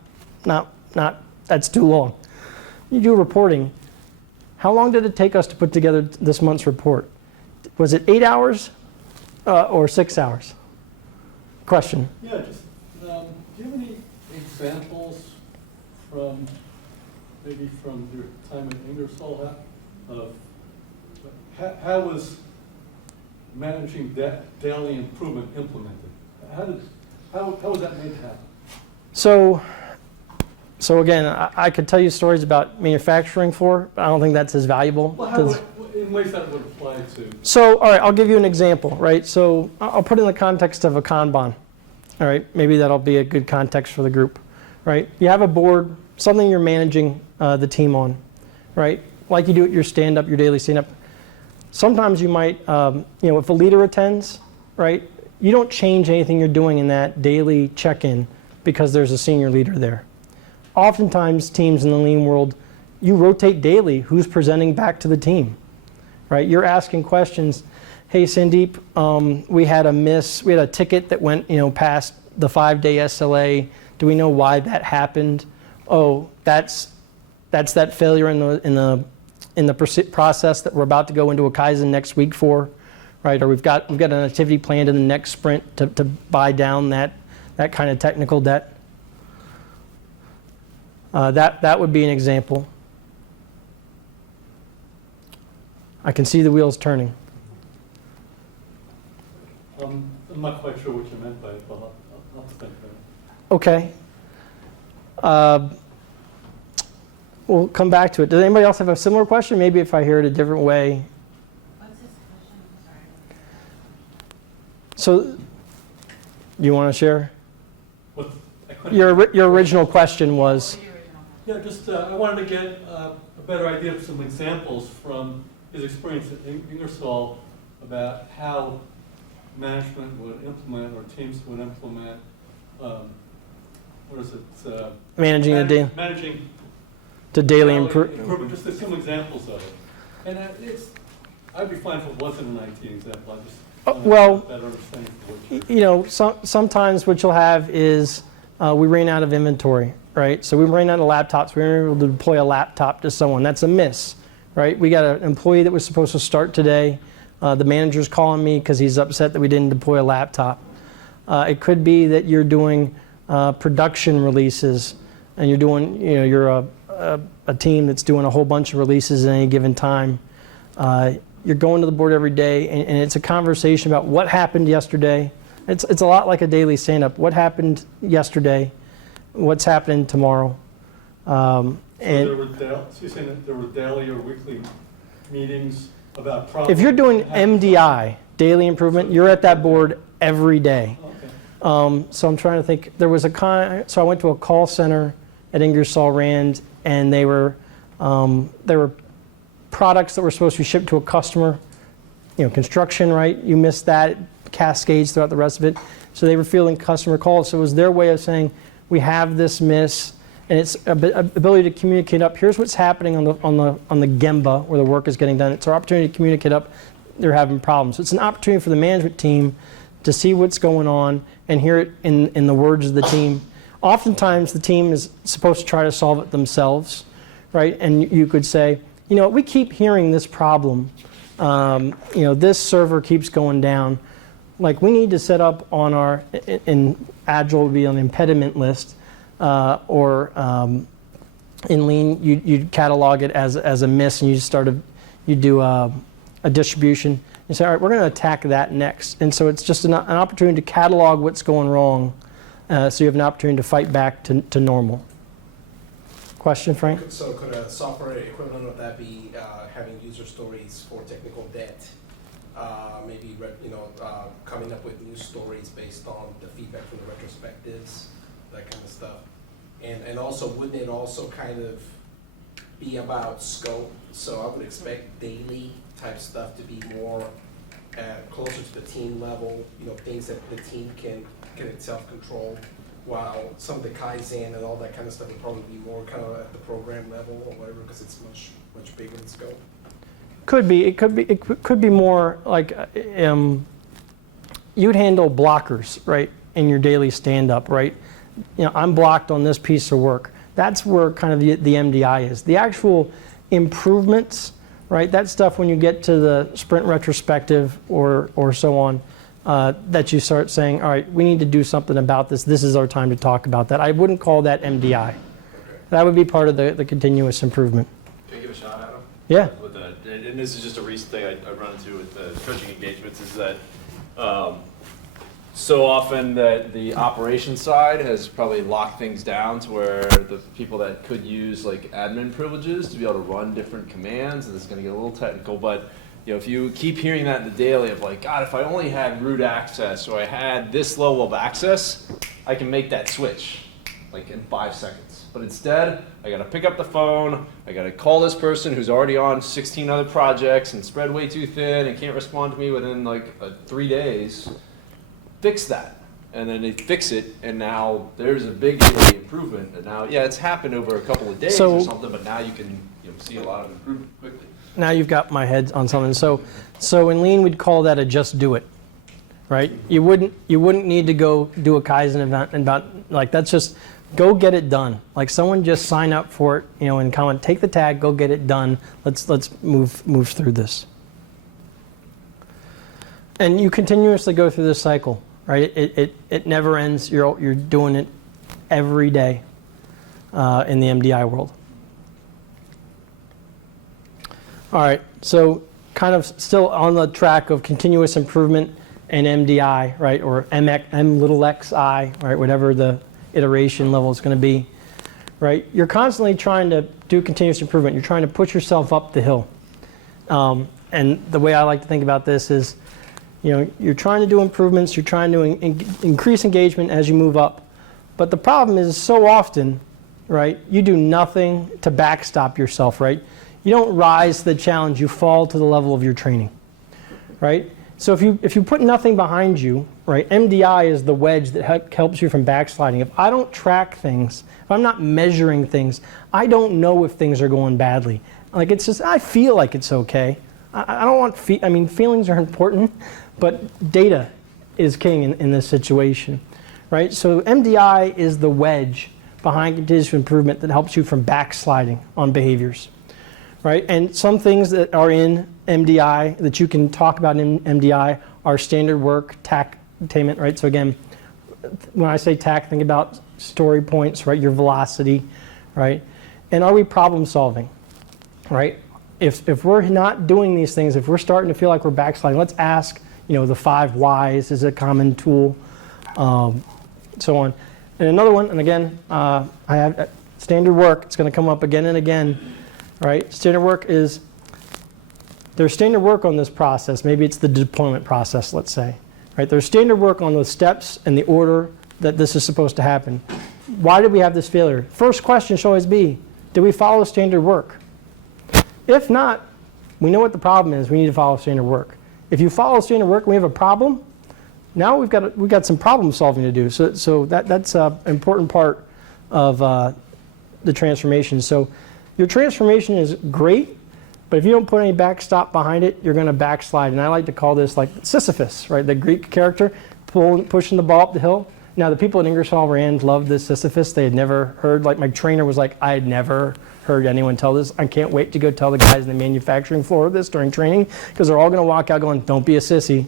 that's too long. You do reporting. How long did it take us to put together this month's report? Was it 8 hours or 6 hours? Question. Yeah, just, do you have any examples from, maybe from your time at Ingersoll, of how was managing daily improvement implemented? How was that made to happen? So again, I could tell you stories about manufacturing floor, but I don't think that's as valuable. Well, in ways that would apply to. So, all right, I'll give you an example, right? So I'll put it in the context of a Kanban, all right? Maybe that'll be a good context for the group, right? You have a board, something you're managing the team on, right? Like you do at your stand-up, your daily stand-up. Sometimes you might, if a leader attends, right? You don't change anything you're doing in that daily check-in because there's a senior leader there. Oftentimes, teams in the lean world, you rotate daily who's presenting back to the team, right? You're asking questions. Hey, Sandeep, we had a ticket that went, past the 5-day SLA. Do we know why that happened? Oh, that's that failure in the process that we're about to go into a Kaizen next week for, right? Or we've got an activity planned in the next sprint to buy down that kind of technical debt. That would be an example. I can see the wheels turning. I'm not quite sure what you meant by it, but I'll think about it. Okay. We'll come back to it. Does anybody else have a similar question? Maybe if I hear it a different way. What's his question? So, you want to share? What, I couldn't- Your original question was? Yeah, just I wanted to get a better idea of some examples from his experience at Ingersoll about how management would implement, or teams would implement, Managing managing the daily improvement. improvement. Just there's some examples of it. And I'd be fine if it wasn't an IT example. I just well, better understanding of what you're sometimes what you'll have is we ran out of inventory, right? So we ran out of laptops. We weren't able to deploy a laptop to someone. That's a miss, right? We got an employee that was supposed to start today. The manager's calling me because he's upset that we didn't deploy a laptop. It could be that you're doing production releases, and you're doing, you're a team that's doing a whole bunch of releases at any given time. You're going to the board every day, and it's a conversation about what happened yesterday. It's a lot like a daily stand-up. What happened yesterday? What's happening tomorrow? saying that there were daily or weekly meetings about problems? If you're doing MDI, daily improvement, you're at that board every day. So I'm trying to think. There was so I went to a call center at Ingersoll Rand, and they were products that were supposed to be shipped to a customer. Construction, right? You missed that. It cascades throughout the rest of it. So they were fielding customer calls. So it was their way of saying, we have this miss, and it's ability to communicate up. Here's what's happening on the Gemba where the work is getting done. It's our opportunity to communicate up. They're having problems. So it's an opportunity for the management team to see what's going on and hear it in the words of the team. Oftentimes, the team is supposed to try to solve it themselves, right? And you could say, we keep hearing this problem. This server keeps going down. Like, we need to set up on our, in Agile would be on the impediment list, or in Lean, you'd catalog it as a miss, and you do a distribution. You say, all right, we're going to attack that next. And so it's just an opportunity to catalog what's going wrong, so you have an opportunity to fight back to normal. Question, Frank? So could a software equivalent of that be having user stories for technical debt? Maybe coming up with new stories based on the feedback from the retrospectives, that kind of stuff. And also, wouldn't it also kind of be about scope? So I would expect daily type stuff to be more closer to the team level, things that the team can itself control, while some of the Kaizen and all that kind of stuff would probably be more kind of at the program level or whatever, because it's much bigger in scope. Could be. It could be more like you'd handle blockers, right, in your daily stand-up, right? I'm blocked on this piece of work. That's where kind of the MDI is. The actual improvements, right, that stuff when you get to the sprint retrospective or so on, that you start saying, all right, we need to do something about this. This is our time to talk about that. I wouldn't call that MDI. Okay. That would be part of the continuous improvement. Can I give a shot at them? Yeah. With that, and this is just a recent thing I run into with the coaching engagements, is that so often that the operations side has probably locked things down to where the people that could use like admin privileges to be able to run different commands, and it's going to get a little technical, but if you keep hearing that in the daily of like, God, if I only had root access or I had this level of access, I can make that switch like in 5 seconds. But instead, I got to pick up the phone, I got to call this person who's already on 16 other projects and spread way too thin and can't respond to me within like 3 days. Fix that. And then they fix it, and now there's a big daily improvement. And now, yeah, it's happened over a couple of days or something, but now you can see a lot of improvement quickly. Now you've got my head on something. So in Lean, we'd call that a just do it, right? You wouldn't need to go do a Kaizen event about, like, that's just go get it done. Like, someone just sign up for it, and comment, take the tag, go get it done. Let's move through this. And you continuously go through this cycle, right? It never ends. You're doing it every day in the MDI world. All right, so kind of still on the track of continuous improvement and MDI, right, or M little xi, right, whatever the iteration level is going to be, right? You're constantly trying to do continuous improvement. You're trying to push yourself up the hill. And the way I like to think about this is, you're trying to do improvements, you're trying to increase engagement as you move up. But the problem is so often, right, you do nothing to backstop yourself, right? You don't rise to the challenge, you fall to the level of your training, right? So if you put nothing behind you, right, MDI is the wedge that helps you from backsliding. If I don't track things, if I'm not measuring things, I don't know if things are going badly. Like, it's just, I feel like it's okay. I don't want, feelings are important, but data is king in this situation, right? So MDI is the wedge behind continuous improvement that helps you from backsliding on behaviors. Right? And some things that are in MDI that you can talk about in MDI are standard work, TAC attainment, right? So again, when I say TAC, think about story points, right? Your velocity, right? And are we problem solving, right? If we're not doing these things, if we're starting to feel like we're backsliding, let's ask, the 5 whys is a common tool, so on. And another one, and again, I have standard work, it's going to come up again and again. Right? Standard work there's standard work on this process. Maybe it's the deployment process, let's say. right? There's standard work on the steps and the order that this is supposed to happen. Why did we have this failure? First question should always be, did we follow standard work? If not, we know what the problem is. We need to follow standard work. If you follow standard work and we have a problem, now we've got some problem solving to do. So that's an important part of the transformation. So your transformation is great, but if you don't put any backstop behind it, you're going to backslide. And I like to call this like Sisyphus, right? The Greek character pushing the ball up the hill. Now, the people at Ingersoll Rand loved this Sisyphus. They had never heard, like my trainer was like, I had never heard anyone tell this. I can't wait to go tell the guys in the manufacturing floor this during training, because they're all going to walk out going, don't be a sissy.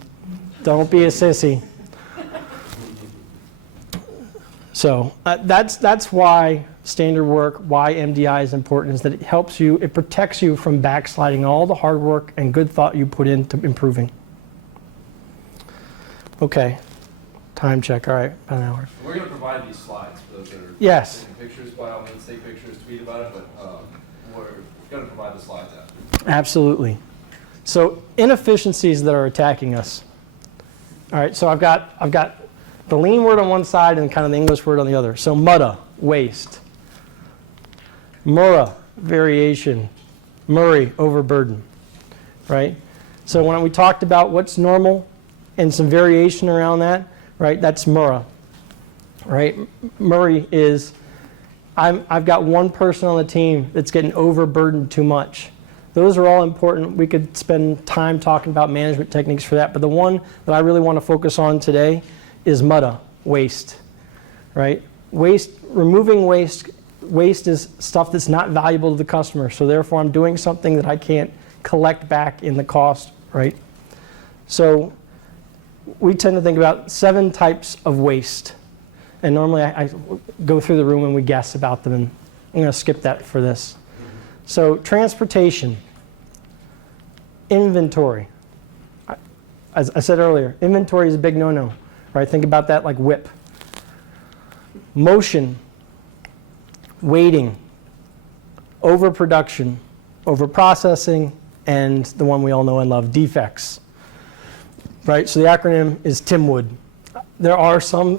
Don't be a sissy. So that's why standard work, why MDI is important, is that it helps you, it protects you from backsliding all the hard work and good thought you put into improving. Okay, time check, all right, about an hour. We're going to provide these slides for those that are Yes. taking pictures. By all means, take pictures, tweet about it, but we're going to provide the slides after. Absolutely. So inefficiencies that are attacking us. All right, so I've got the lean word on one side and kind of the English word on the other. So mutta, waste. Mura, variation. Murray, overburden, right? So when we talked about what's normal and some variation around that, right, that's Mura, right? Murray is, I've got one person on the team that's getting overburdened too much. Those are all important. We could spend time talking about management techniques for that, but the one that I really want to focus on today is mutta, waste, right? Waste, removing waste is stuff that's not valuable to the customer, so therefore I'm doing something that I can't collect back in the cost, right? So we tend to think about 7 types of waste, and normally I go through the room and we guess about them, and I'm going to skip that for this. So transportation, inventory. As I said earlier, inventory is a big no-no, right? Think about that like whip. Motion, waiting, overproduction, overprocessing, and the one we all know and love, defects, right? So the acronym is TIMWOOD. There are some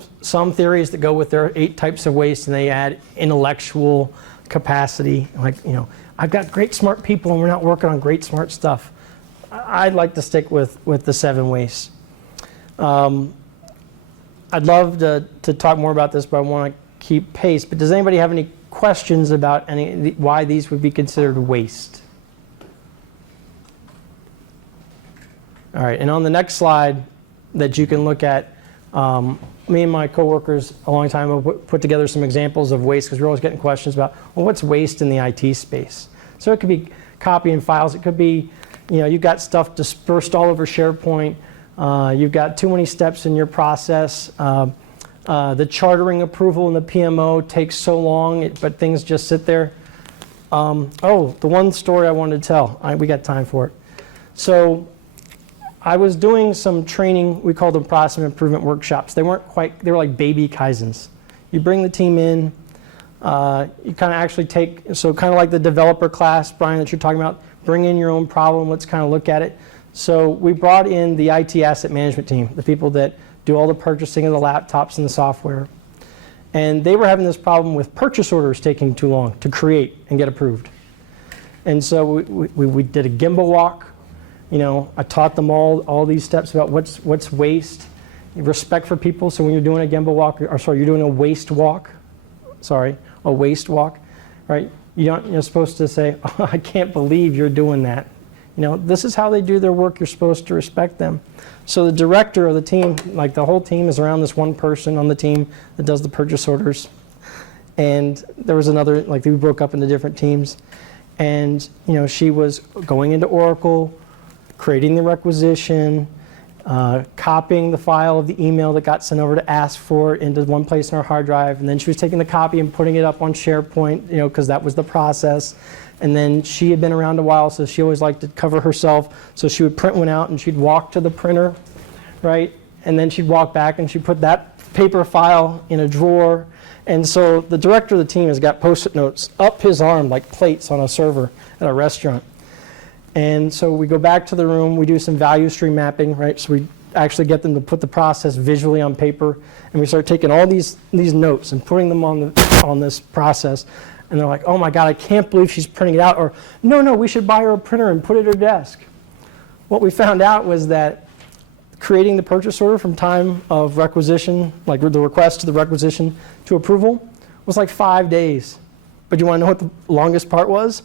theories that go with their 8 types of waste, and they add intellectual capacity, like, you know, I've got great smart people and we're not working on great smart stuff. I'd like to stick with the 7 wastes. I'd love to talk more about this, but I want to keep pace. But does anybody have any questions about why these would be considered waste? All right, and on the next slide that you can look at, me and my coworkers a long time ago put together some examples of waste, because we're always getting questions about, well, what's waste in the IT space? So it could be copying files. It could be, you know, you've got stuff dispersed all over SharePoint. You've got too many steps in your process. The chartering approval in the PMO takes so long, but things just sit there. Oh, the one story I wanted to tell. We got time for it. So I was doing some training. We called them process improvement workshops. They weren't quite, they were like baby Kaizens. You bring the team in. You kind of actually take, so kind of like the developer class, Brian, that you're talking about, bring in your own problem, let's kind of look at it. So we brought in the IT asset management team, the people that do all the purchasing of the laptops and the software. And they were having this problem with purchase orders taking too long to create and get approved. And so we did a Gemba walk. You know, I taught them all these steps about what's waste, respect for people. So when you're doing a Gemba walk, or sorry, you're doing a waste walk, a waste walk, right? You're supposed to say, oh, I can't believe you're doing that. You know, this is how they do their work. You're supposed to respect them. So the director of the team, like the whole team is around this one person on the team that does the purchase orders. And there was another, like we broke up into different teams. And, you know, she was going into Oracle, creating the requisition, copying the file of the email that got sent over to ask for it into one place in our hard drive. And then she was taking the copy and putting it up on SharePoint, you know, because that was the process. And then she had been around a while, so she always liked to cover herself. So she would print one out and she'd walk to the printer, right? And then she'd walk back and she'd put that paper file in a drawer. And so the director of the team has got Post-it notes up his arm like plates on a server at a restaurant. And so we go back to the room, we do some value stream mapping, right? So we actually get them to put the process visually on paper. And we start taking all these notes and putting them on this process. And they're like, oh my God, I can't believe she's printing it out. Or, no, we should buy her a printer and put it at her desk. What we found out was that creating the purchase order from time of requisition, like the request to the requisition to approval, was like 5 days. But you want to know what the longest part was?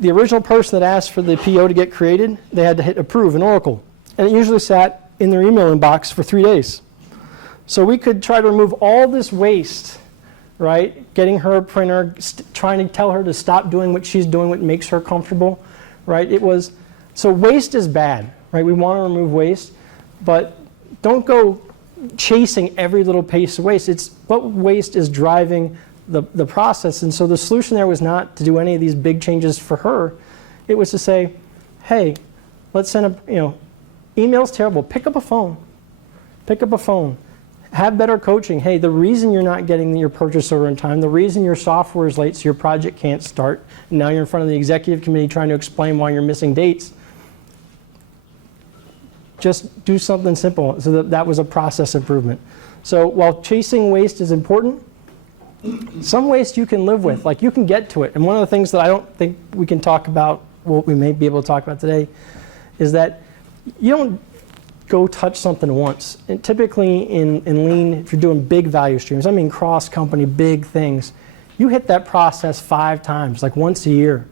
The original person that asked for the PO to get created, they had to hit approve in Oracle. And it usually sat in their email inbox for 3 days. So we could try to remove all this waste, right? Getting her a printer, trying to tell her to stop doing what she's doing, what makes her comfortable, right? So waste is bad, right? We want to remove waste, but don't go chasing every little piece of waste. It's what waste is driving the process. And so the solution there was not to do any of these big changes for her. It was to say, hey, let's send email's terrible. Pick up a phone. Pick up a phone. Have better coaching. Hey, the reason you're not getting your purchase order in time, the reason your software is late so your project can't start, and now you're in front of the executive committee trying to explain why you're missing dates, just do something simple. So that was a process improvement. So while chasing waste is important, some waste you can live with. Like, you can get to it. And one of the things that I don't think we can talk about, what we may be able to talk about today, is that you don't go touch something once. And typically in Lean, if you're doing big value streams, I mean cross-company, big things, you hit that process 5 times, like once a year,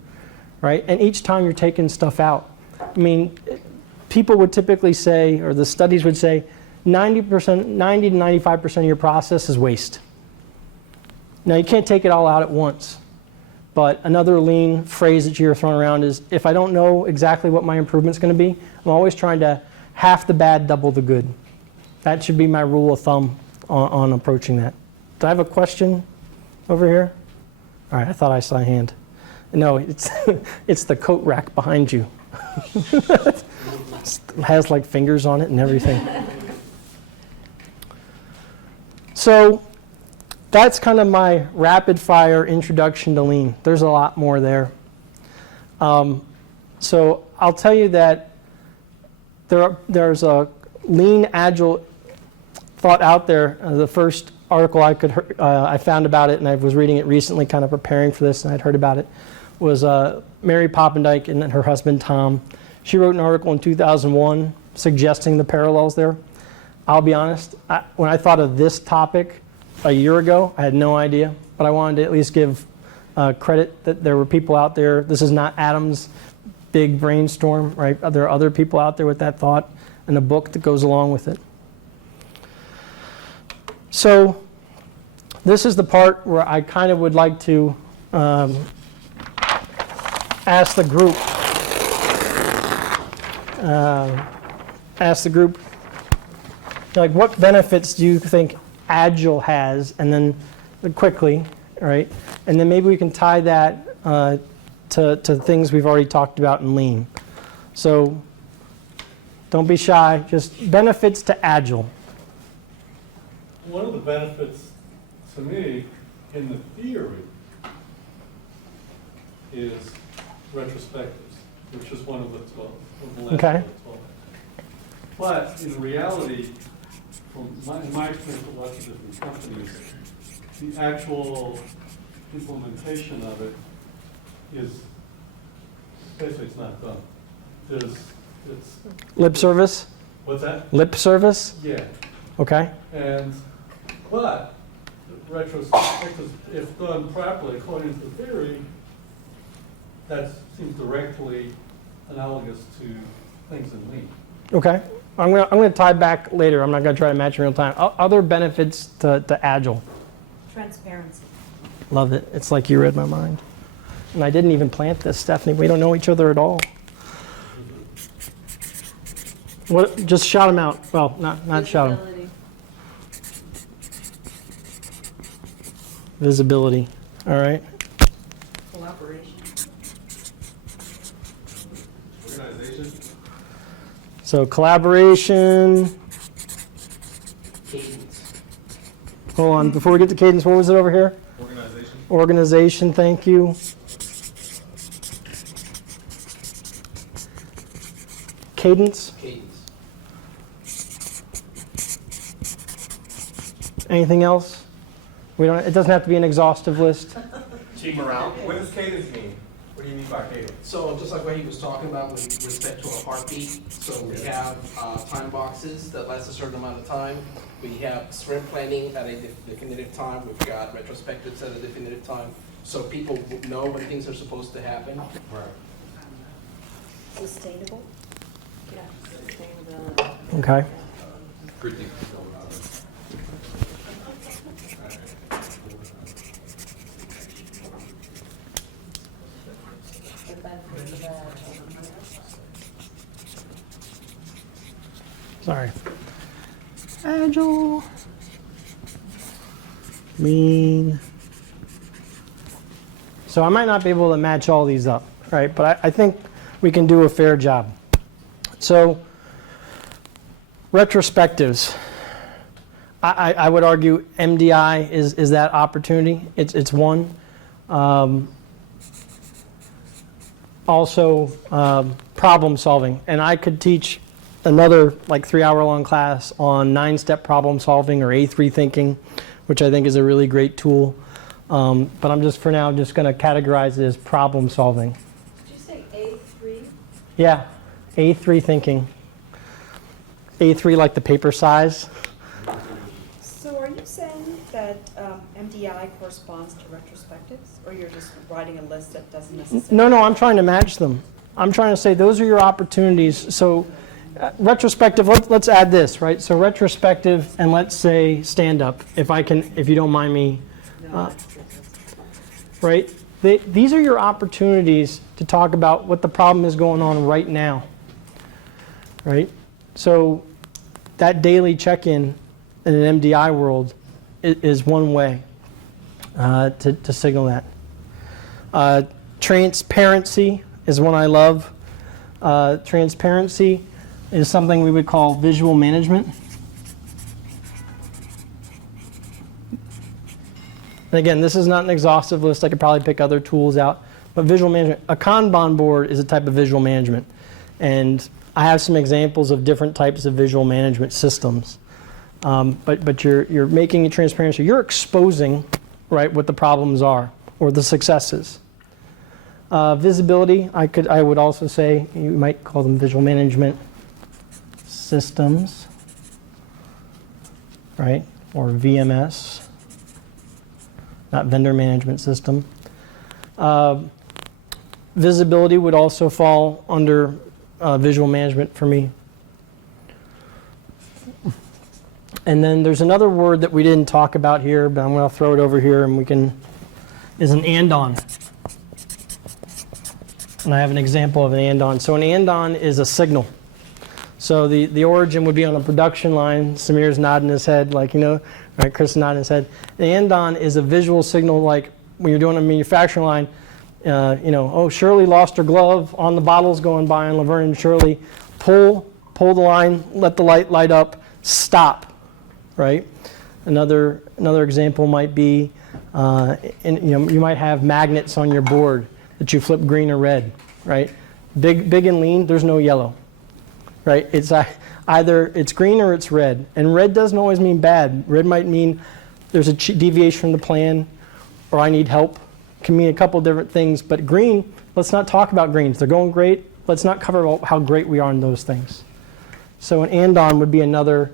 right? And each time you're taking stuff out. I mean, people would typically say, or the studies would say, 90 to 95% of your process is waste. Now, you can't take it all out at once. But another Lean phrase that you're throwing around is, if I don't know exactly what my improvement's going to be, I'm always trying to half the bad, double the good. That should be my rule of thumb on approaching that. Do I have a question over here? All right, I thought I saw a hand. No, it's the coat rack behind you. It has like fingers on it and everything. So that's kind of my rapid fire introduction to Lean. There's a lot more there. So I'll tell you that there's a Lean Agile thought out there. The first article I found about it, and I was reading it recently, kind of preparing for this, and I'd heard about it, was Mary Poppendike and her husband Tom. She wrote an article in 2001 suggesting the parallels there. I'll be honest, when I thought of this topic a year ago, I had no idea, but I wanted to at least give credit that there were people out there. This is not Adam's big brainstorm, right? There are other people out there with that thought and a book that goes along with it. So this is the part where I kind of would like to ask the group, like, what benefits do you think Agile has, and then quickly, right? And then maybe we can tie that to things we've already talked about in Lean. So don't be shy, just benefits to Agile. One of the benefits to me in the theory is retrospectives, which is one of the 12, of the last Okay. 12. But in reality, in my experience with lots of different companies, the actual implementation of it is basically it's not done. It's Lip service? what's that? Lip service? Yeah. Okay. But retrospectives, if done properly according to the theory, that seems directly analogous to things in Lean. Okay. I'm gonna tie back later. I'm not gonna try to match in real time. Other benefits to Agile. Transparency. Love it. It's like you read my mind. And I didn't even plant this, Stephanie. We don't know each other at all. What? Just shout them out. Well, not shout them. Visibility. All right. Collaboration. Organization. So collaboration. Cadence. Hold on. Before we get to cadence, what was it over here? Organization. Organization. Thank you. Cadence. Cadence. Anything else? It doesn't have to be an exhaustive list. Team morale. What does cadence mean? What do you mean by cadence? So just like what he was talking about with respect to a heartbeat, so we have time boxes that last a certain amount of time. We have sprint planning at a definitive time. We've got retrospectives at a definitive time. So people know when things are supposed to happen. Sustainable? Yeah, sustainability. Okay. The benefits of that. Sorry. Agile. Lean. So I might not be able to match all these up, right? But I think we can do a fair job. So retrospectives. I would argue MDI is that opportunity. It's one. Also problem solving. And I could teach another like 3-hour-long class on 9-step problem solving or A3 thinking, which I think is a really great tool. But I'm just for now just going to categorize it as problem solving. Did you say A3? Yeah, A3 thinking. A3 like the paper size. So are you saying that MDI corresponds to retrospectives, or you're just writing a list that doesn't necessarily? No, I'm trying to match them. I'm trying to say those are your opportunities. So retrospective, let's add this, right? So retrospective and let's say stand up, if you don't mind me. Right? These are your opportunities to talk about what the problem is going on right now. Right? So that daily check-in in an MDI world is one way to signal that. Transparency is one I love. Transparency is something we would call visual management. And again, this is not an exhaustive list. I could probably pick other tools out. But visual management, a Kanban board is a type of visual management. And I have some examples of different types of visual management systems. But you're making it transparent. So you're exposing, right, what the problems are or the successes. Visibility, I would also say, you might call them visual management systems, right, or VMS, not vendor management system. Visibility would also fall under visual management for me. And then there's another word that we didn't talk about here, but I'm going to throw it over here and is an and-on. And I have an example of an and-on. So an and-on is a signal. So the origin would be on a production line. Samir's nodding his head like, right, Chris nodding his head. The and-on is a visual signal like when you're doing a manufacturing line, oh, Shirley lost her glove on the bottles going by, and Laverne and Shirley pull the line, let the light up, stop, right? Another example might be, you might have magnets on your board that you flip green or red, right? Big and lean, there's no yellow, right? It's either it's green or it's red, and red doesn't always mean bad. Red might mean there's a deviation from the plan, or I need help. Can mean a couple different things, but green, let's not talk about greens. They're going great. Let's not cover how great we are in those things. So an and-on would be another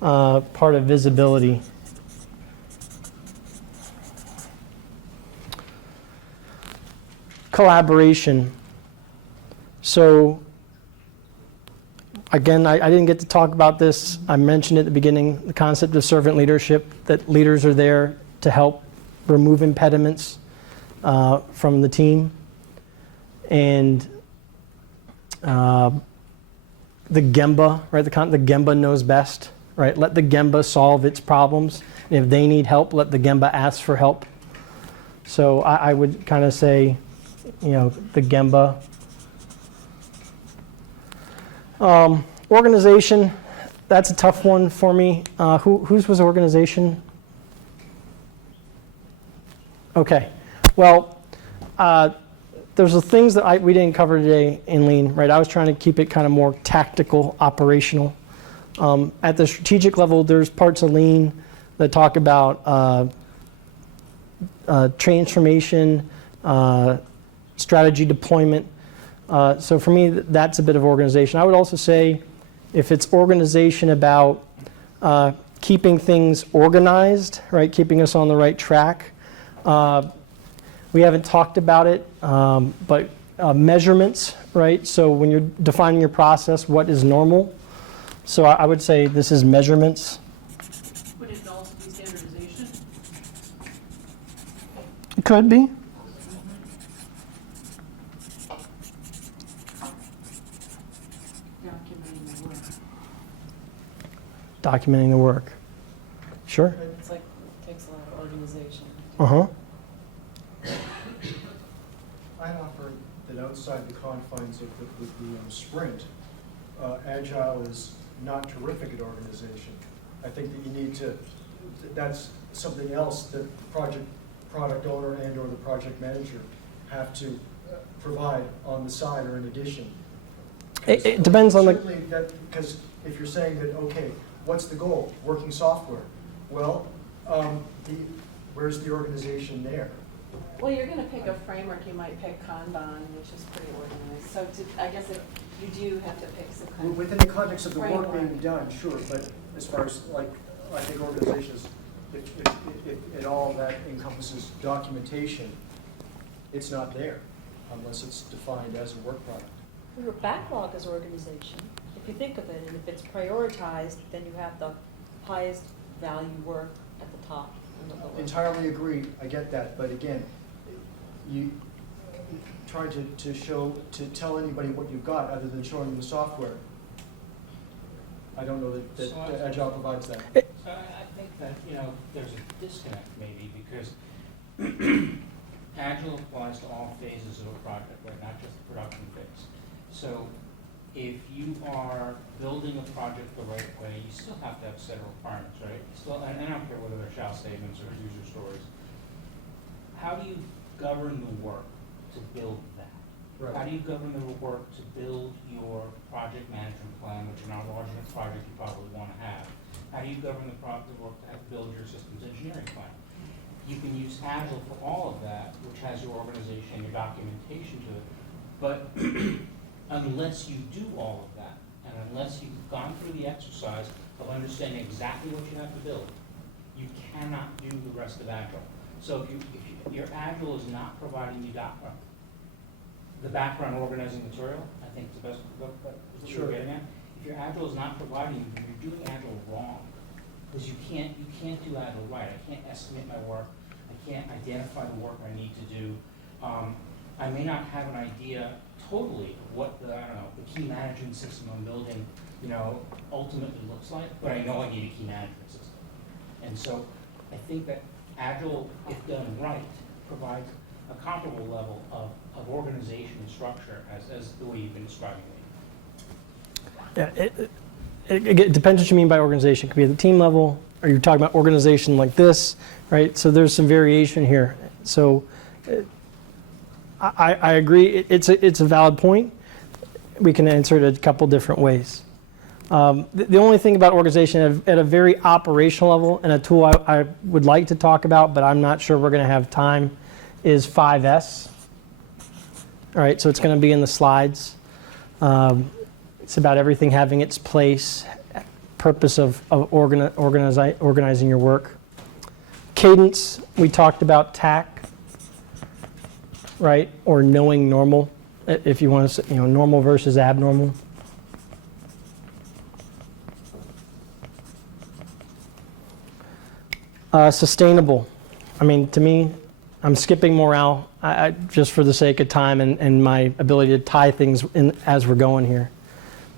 part of visibility. Collaboration. So again, I didn't get to talk about this. I mentioned at the beginning the concept of servant leadership, that leaders are there to help remove impediments from the team. And the Gemba, right? The Gemba knows best, right? Let the Gemba solve its problems. And if they need help, let the Gemba ask for help. So I would kind of say, the Gemba. Organization, that's a tough one for me. Whose was organization? Okay. Well, there's the things that we didn't cover today in Lean, right? I was trying to keep it kind of more tactical, operational. At the strategic level, there's parts of Lean that talk about transformation, strategy deployment. So for me, that's a bit of organization. I would also say if it's organization about keeping things organized, right, keeping us on the right track. We haven't talked about it, but measurements, right? So when you're defining your process, what is normal? So I would say this is measurements. Would it also be standardization? It could be. Documenting the work. Documenting the work. Sure. It's like, it takes a lot of organization. Uh-huh. I'd offer that outside the confines of the sprint, Agile is not terrific at organization. I think that you need to, that's something else that the product owner and or the project manager have to provide on the side or in addition. It depends on the... Certainly because if you're saying that, okay, what's the goal? Working software. Well, where's the organization there? Well, you're going to pick a framework, you might pick Kanban, which is pretty organized. So I guess you do have to pick some kind of Within the context of the work framework. being done, sure, but as far as, like, I think organizations, if it all that encompasses documentation, it's not there unless it's defined as a work product. Your backlog is organization. If you think of it, and if it's prioritized, then you have the highest value work at the top and the lower. Entirely agree, I get that, but again, you try to tell anybody what you've got other than showing them the software. I don't know that Agile provides that. So I think that, there's a disconnect maybe because Agile applies to all phases of a project, right? Not just the production phase. So if you are building a project the right way, you still have to have a set of requirements, right? And I don't care whether they're shall statements or user stories. How do you govern the work to build that? Right. How do you govern the work to build your project management plan, which in our large enough project you probably want to have? How do you govern the work to build your systems engineering plan? You can use Agile for all of that, which has your organization, your documentation to it. But unless you do all of that, and unless you've gone through the exercise of understanding exactly what you have to build, you cannot do the rest of Agile. So if your Agile is not providing you the background organizing material, I think it's the best what Sure. you're getting at. If your Agile is not providing you, you're doing Agile wrong. Because you can't do Agile right. I can't estimate my work. I can't identify the work I need to do. I may not have an idea totally of what the key management system I'm building, ultimately looks like, but I know I need a key management system. And so I think that Agile, if done right, provides a comparable level of organization and structure as the way you've been describing it. Yeah, it depends what you mean by organization. It could be at the team level, or you're talking about organization like this, right? So there's some variation here. So I agree. It's a valid point. We can answer it a couple different ways. The only thing about organization at a very operational level, and a tool I would like to talk about, but I'm not sure we're going to have time, is 5S. All right, so it's going to be in the slides. It's about everything having its place, purpose of organizing your work. Cadence, we talked about TAC, right, or knowing normal, if you want to say, normal versus abnormal. Sustainable. I mean, to me, I'm skipping morale just for the sake of time and my ability to tie things in as we're going here.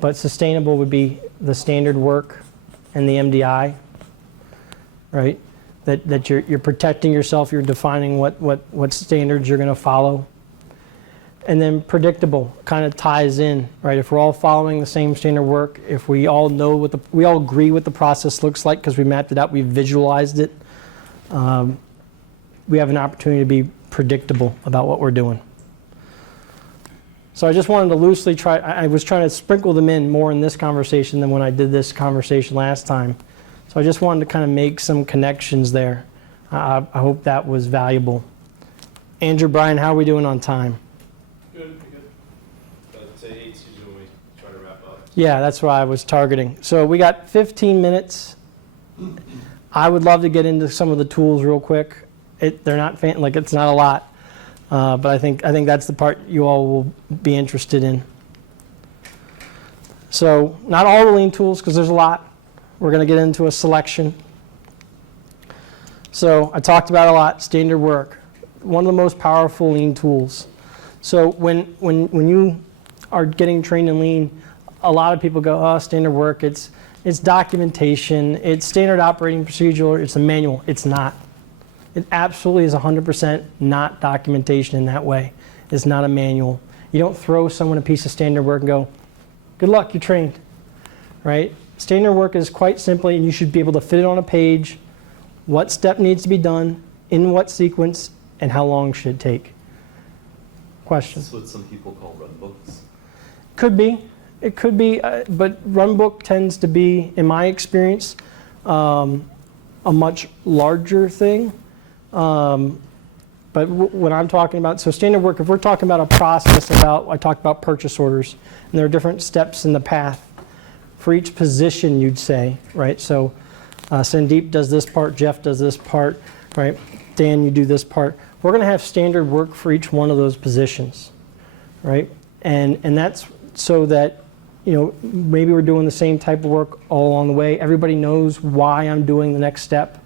But sustainable would be the standard work and the MDI, right? That you're protecting yourself, you're defining what standards you're going to follow. And then predictable kind of ties in, right? If we're all following the same standard work, if we all know we all agree what the process looks like because we mapped it out, we visualized it, we have an opportunity to be predictable about what we're doing. So I just wanted to loosely I was trying to sprinkle them in more in this conversation than when I did this conversation last time. So I just wanted to kind of make some connections there. I hope that was valuable. Andrew, Brian, how are we doing on time? Good, good. I'd say 8's usually when we try to wrap up. Yeah, that's what I was targeting. So we got 15 minutes. I would love to get into some of the tools real quick. They're not like it's not a lot, but I think that's the part you all will be interested in. So not all the lean tools, because there's a lot. We're going to get into a selection. So I talked about a lot, standard work, one of the most powerful lean tools. So when you are getting trained in lean, a lot of people go, oh, standard work, it's documentation, it's standard operating procedure, it's a manual. It's not. It absolutely is 100% not documentation in that way. It's not a manual. You don't throw someone a piece of standard work and go, good luck, you're trained, right? Standard work is quite simply, and you should be able to fit it on a page, what step needs to be done, in what sequence, and how long should it take. Questions? That's what some people call run books. Could be. It could be, but run book tends to be, in my experience, a much larger thing. But what I'm talking about, so standard work, if we're talking about a process I talked about purchase orders, and there are different steps in the path for each position, you'd say, right? So Sandeep does this part, Jeff does this part, right? Dan, you do this part. We're going to have standard work for each one of those positions, right? And that's so that, maybe we're doing the same type of work all along the way. Everybody knows why I'm doing the next step.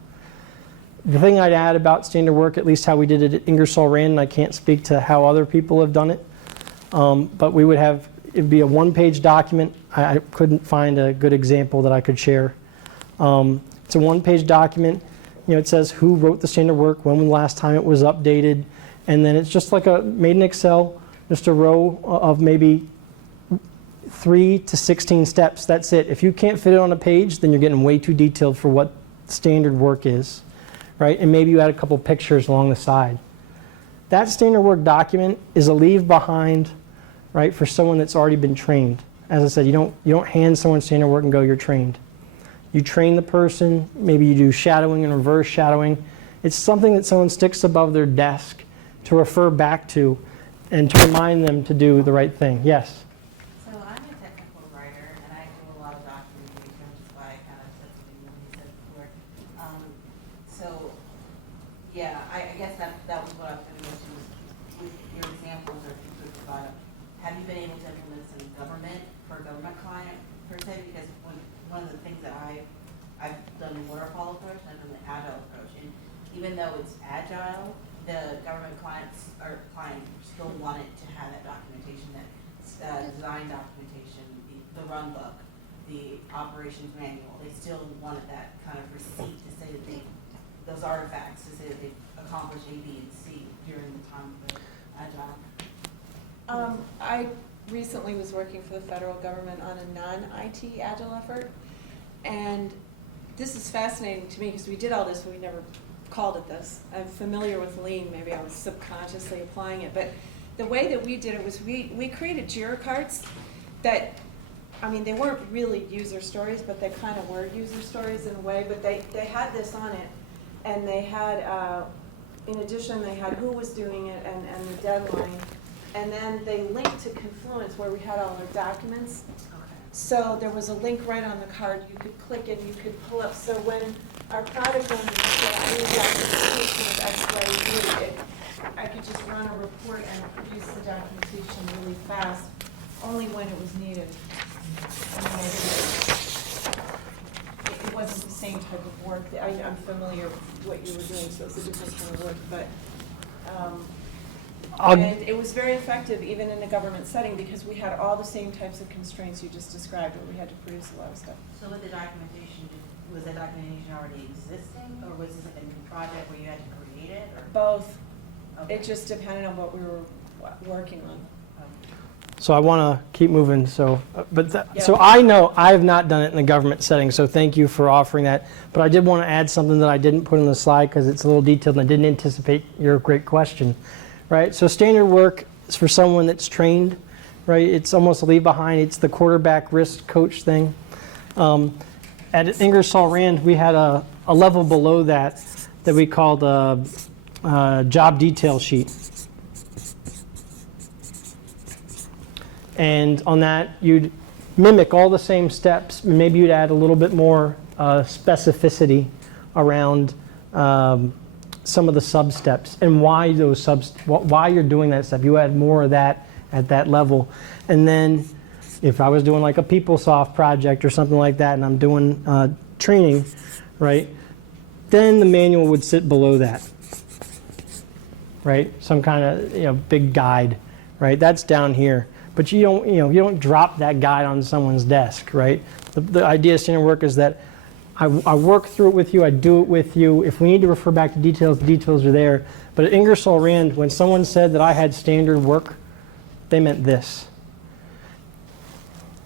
The thing I'd add about standard work, at least how we did it at Ingersoll Rand, and I can't speak to how other people have done it, but we would have, it'd be a one-page document. I couldn't find a good example that I could share. It's a one-page document. It says who wrote the standard work, when was the last time it was updated, and then it's just like made in Excel, just a row of maybe 3 to 16 steps. That's it. If you can't fit it on a page, then you're getting way too detailed for what standard work is, right? And maybe you add a couple pictures along the side. That standard work document is a leave behind, right, for someone that's already been trained. As I said, you don't hand someone standard work and go, you're trained. You train the person, maybe you do shadowing and reverse shadowing. It's something that someone sticks above their desk to refer back to and to remind them to do the right thing. Yes? So I'm a technical writer and I do a lot of documentation, which is why I kind of said something when you said before. So yeah, I guess that was what I was going to go to with your examples or if you could provide them. Have you been able to implement this in government for a government client per se? Because one of the things that I've done the waterfall approach and I've done the agile approach, and even though it's agile, the government clients still wanted to have that documentation, that design documentation, the run book, the operations manual. They still wanted that kind of receipt to say that those artifacts to say that they've accomplished A, B, and C during the time of the agile. I recently was working for the federal government on a non-IT agile effort, and this is fascinating to me because we did all this but we never called it this. I'm familiar with lean, maybe I was subconsciously applying it, but the way that we did it was we created JIRA cards that, they weren't really user stories, but they kind of were user stories in a way, but they had this on it, and they had, in addition, they had who was doing it and the deadline, and then they linked to Confluence where we had all our documents. So there was a link right on the card. You could click it, you could pull up. So when our product owner said, I need documentation of X, Y, Z, I could just run a report and produce the documentation really fast, only when it was needed. It wasn't the same type of work. I'm familiar with what you were doing, so it's a different kind of work. But and it was very effective even in a government setting because we had all the same types of constraints you just described where we had to produce a lot of stuff. So with the documentation, was the documentation already existing or was this like a new project where you had to create it? Or? Both. Okay. It just depended on what we were working on. So I want to keep moving. So I know I have not done it in the government setting. So thank you for offering that. But I did want to add something that I didn't put in the slide because it's a little detailed and I didn't anticipate your great question. Right. So standard work is for someone that's trained. Right. It's almost a leave behind. It's the quarterback risk coach thing. at Ingersoll Rand, we had a level below that we called a job detail sheet. And on that, you'd mimic all the same steps. Maybe you'd add a little bit more specificity around some of the sub-steps and why those why you're doing that step. You add more of that at that level. And then if I was doing like a PeopleSoft project or something like that and I'm doing training, right, then the manual would sit below that, right? Some kind of big guide, right? That's down here. But you don't drop that guide on someone's desk, right? The idea of standard work is that I work through it with you, I do it with you. If we need to refer back to details, the details are there. But at Ingersoll Rand, when someone said that I had standard work, they meant this.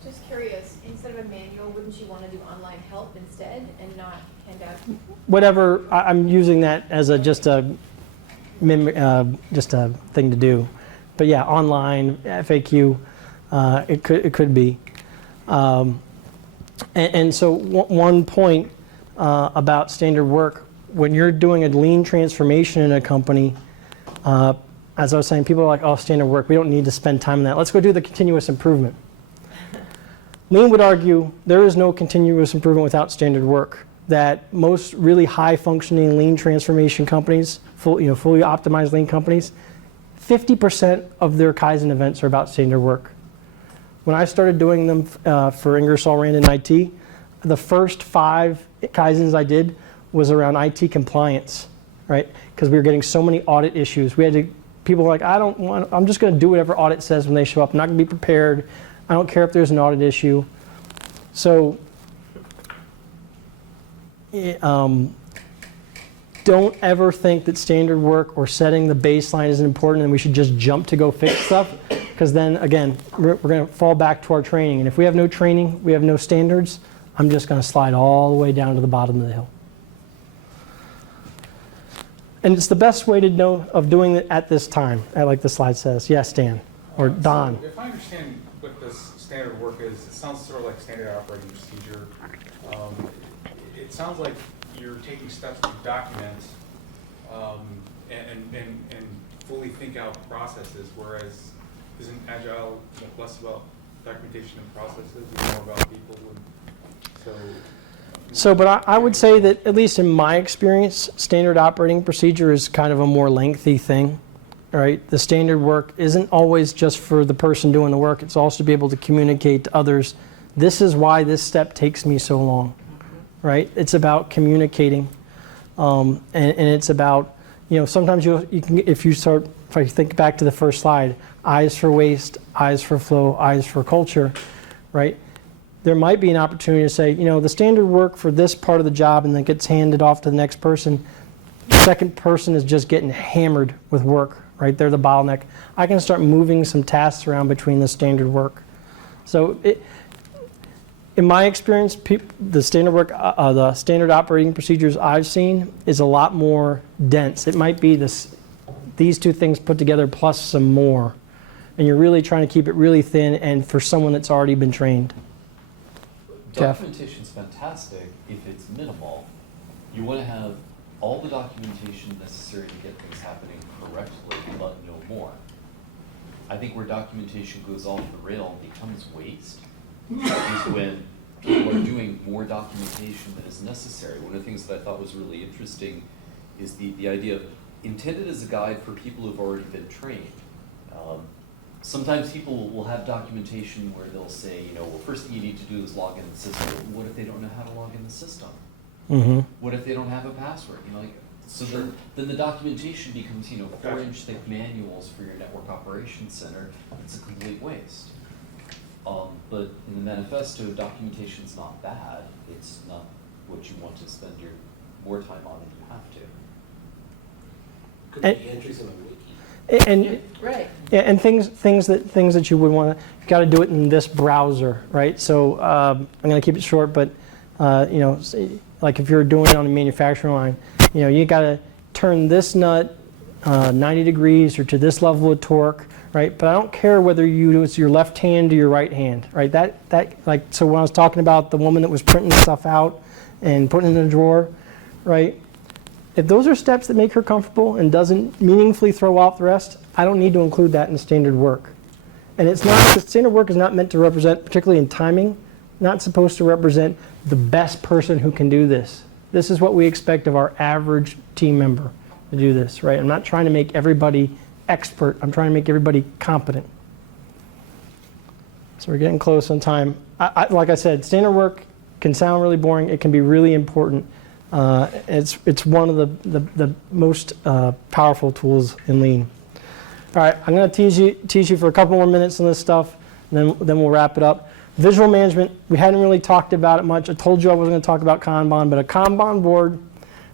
Just curious, instead of a manual, wouldn't you want to do online help instead and not hand out? Whatever, I'm using that as just a thing to do. But yeah, online, FAQ, it could be. And so one point about standard work, when you're doing a lean transformation in a company, as I was saying, people are like, oh, standard work, we don't need to spend time on that. Let's go do the continuous improvement. Lean would argue there is no continuous improvement without standard work, that most really high-functioning lean transformation companies, fully optimized lean companies, 50% of their Kaizen events are about standard work. When I started doing them for Ingersoll Rand in IT, the first 5 Kaizens I did was around IT compliance, right? Because we were getting so many audit issues. People were like, I'm just going to do whatever audit says when they show up. I'm not going to be prepared. I don't care if there's an audit issue. So don't ever think that standard work or setting the baseline isn't important and we should just jump to go fix stuff. Because then, again, we're going to fall back to our training. And if we have no training, we have no standards, I'm just going to slide all the way down to the bottom of the hill. And it's the best way to know of doing it at this time, like the slide says. Yes, Dan, or Don. So if I understand what this standard work is, it sounds sort of like standard operating procedure. It sounds like you're taking steps to document and fully think out processes, whereas isn't Agile less about documentation and processes and more about people? But I would say that, at least in my experience, standard operating procedure is kind of a more lengthy thing, right? The standard work isn't always just for the person doing the work. It's also to be able to communicate to others, this is why this step takes me so long, right? It's about communicating, and it's about, sometimes you can, if I think back to the first slide, eyes for waste, eyes for flow, eyes for culture, right? There might be an opportunity to say, the standard work for this part of the job and then gets handed off to the next person. The second person is just getting hammered with work, right? They're the bottleneck. I can start moving some tasks around between the standard work. So in my experience, the standard work, the standard operating procedures I've seen is a lot more dense. It might be these two things put together plus some more. And you're really trying to keep it really thin and for someone that's already been trained. Documentation's fantastic if it's minimal. You want to have all the documentation necessary to get things happening correctly, but no more. I think where documentation goes off the rail and becomes waste is when people are doing more documentation than is necessary. One of the things that I thought was really interesting is the idea of intended as a guide for people who've already been trained. Sometimes people will have documentation where they'll say, well, first thing you need to do is log in the system. What if they don't know how to log in the system? Mm-hmm. What if they don't have a password? So then the documentation becomes, 4-inch thick manuals for your network operations center. It's a complete waste. But in the manifesto, documentation's not bad. It's not what you want to spend your more time on if you have to. Could be entries in a wiki. Right. Yeah, and things that you would want to, you got to do it in this browser, right? So I'm going to keep it short, but like if you're doing it on a manufacturing line, you got to turn this nut 90 degrees or to this level of torque, right? But I don't care whether you use your left hand or your right hand, right? So when I was talking about the woman that was printing stuff out and putting it in a drawer, right? If those are steps that make her comfortable and doesn't meaningfully throw off the rest, I don't need to include that in standard work. And it's not, the standard work is not meant to represent, particularly in timing, not supposed to represent the best person who can do this. This is what we expect of our average team member to do this, right? I'm not trying to make everybody expert. I'm trying to make everybody competent. So we're getting close on time. Like I said, standard work can sound really boring. It can be really important. It's one of the most powerful tools in Lean. All right, I'm going to tease you for a couple more minutes on this stuff, and then we'll wrap it up. Visual management, we hadn't really talked about it much. I told you I wasn't going to talk about Kanban, but a Kanban board,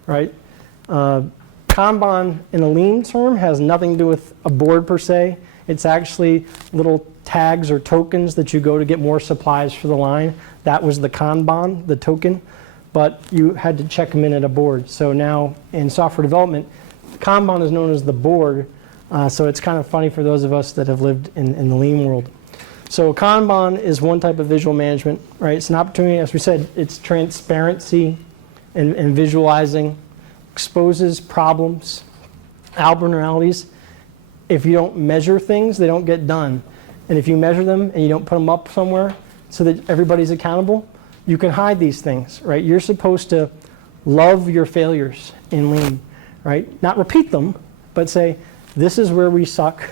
right? Kanban in a Lean term has nothing to do with a board per se. It's actually little tags or tokens that you go to get more supplies for the line. That was the Kanban, the token, but you had to check them in at a board. So now in software development, Kanban is known as the board, so it's kind of funny for those of us that have lived in the Lean world. So Kanban is one type of visual management, right? It's an opportunity, as we said, it's transparency and visualizing, exposes problems, abnormalities. If you don't measure things, they don't get done. And if you measure them and you don't put them up somewhere so that everybody's accountable, you can hide these things, right? You're supposed to love your failures in Lean, right? Not repeat them, but say, this is where we suck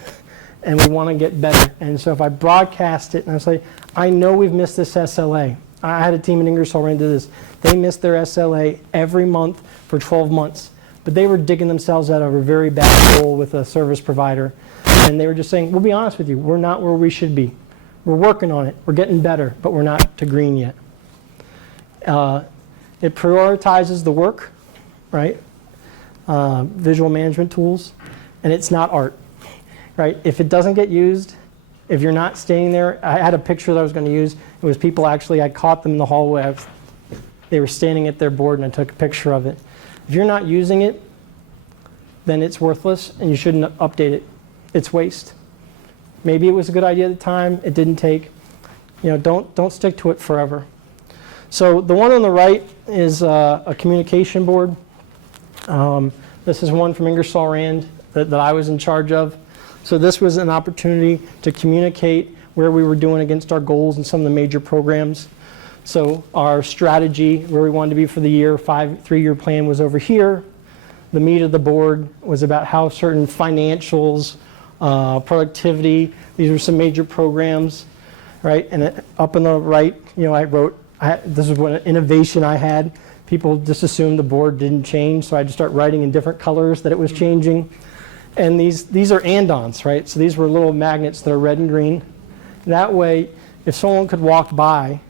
and we want to get better. And so if I broadcast it and I say, I know we've missed this SLA. I had a team in Ingersoll ran into this. They missed their SLA every month for 12 months. But they were digging themselves out of a very bad hole with a service provider. And they were just saying, we'll be honest with you, we're not where we should be. We're working on it. We're getting better, but we're not to green yet. It prioritizes the work, right? Visual management tools. And it's not art, right? If it doesn't get used, if you're not staying there, I had a picture that I was going to use. It was people actually, I caught them in the hallway. They were standing at their board and I took a picture of it. If you're not using it, then it's worthless and you shouldn't update it. It's waste. Maybe it was a good idea at the time. It didn't take. Don't stick to it forever. So the one on the right is a communication board. This is one from Ingersoll Rand that I was in charge of. So this was an opportunity to communicate where we were doing against our goals and some of the major programs. So our strategy, where we wanted to be for the year, 3-year plan was over here. The meat of the board was about how certain financials, productivity, these were some major programs, right? And up on the right, I wrote, this is what innovation I had. People just assumed the board didn't change, so I had to start writing in different colors that it was changing. And these are andons, right? So these were little magnets that are red and green. That way, if someone could walk by,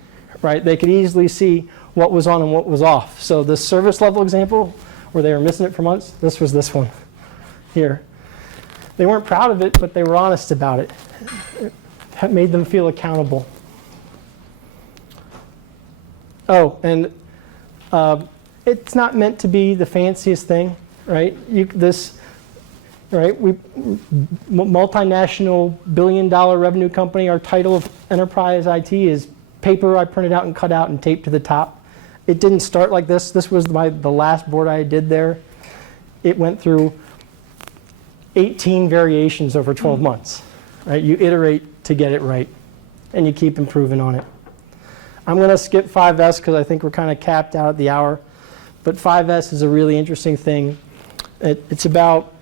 right, they could easily see what was on and what was off. So this service level example, where they were missing it for months, this was this one here. They weren't proud of it, but they were honest about it. It made them feel accountable. Oh, and it's not meant to be the fanciest thing, right? Multinational $billion revenue company, our title of enterprise IT is paper I printed out and cut out and taped to the top. It didn't start like this. This was the last board I did there. It went through 18 variations over 12 months, right? You iterate to get it right, and you keep improving on it. I'm going to skip 5S because I think we're kind of capped out at the hour, but 5S is a really interesting thing. It's about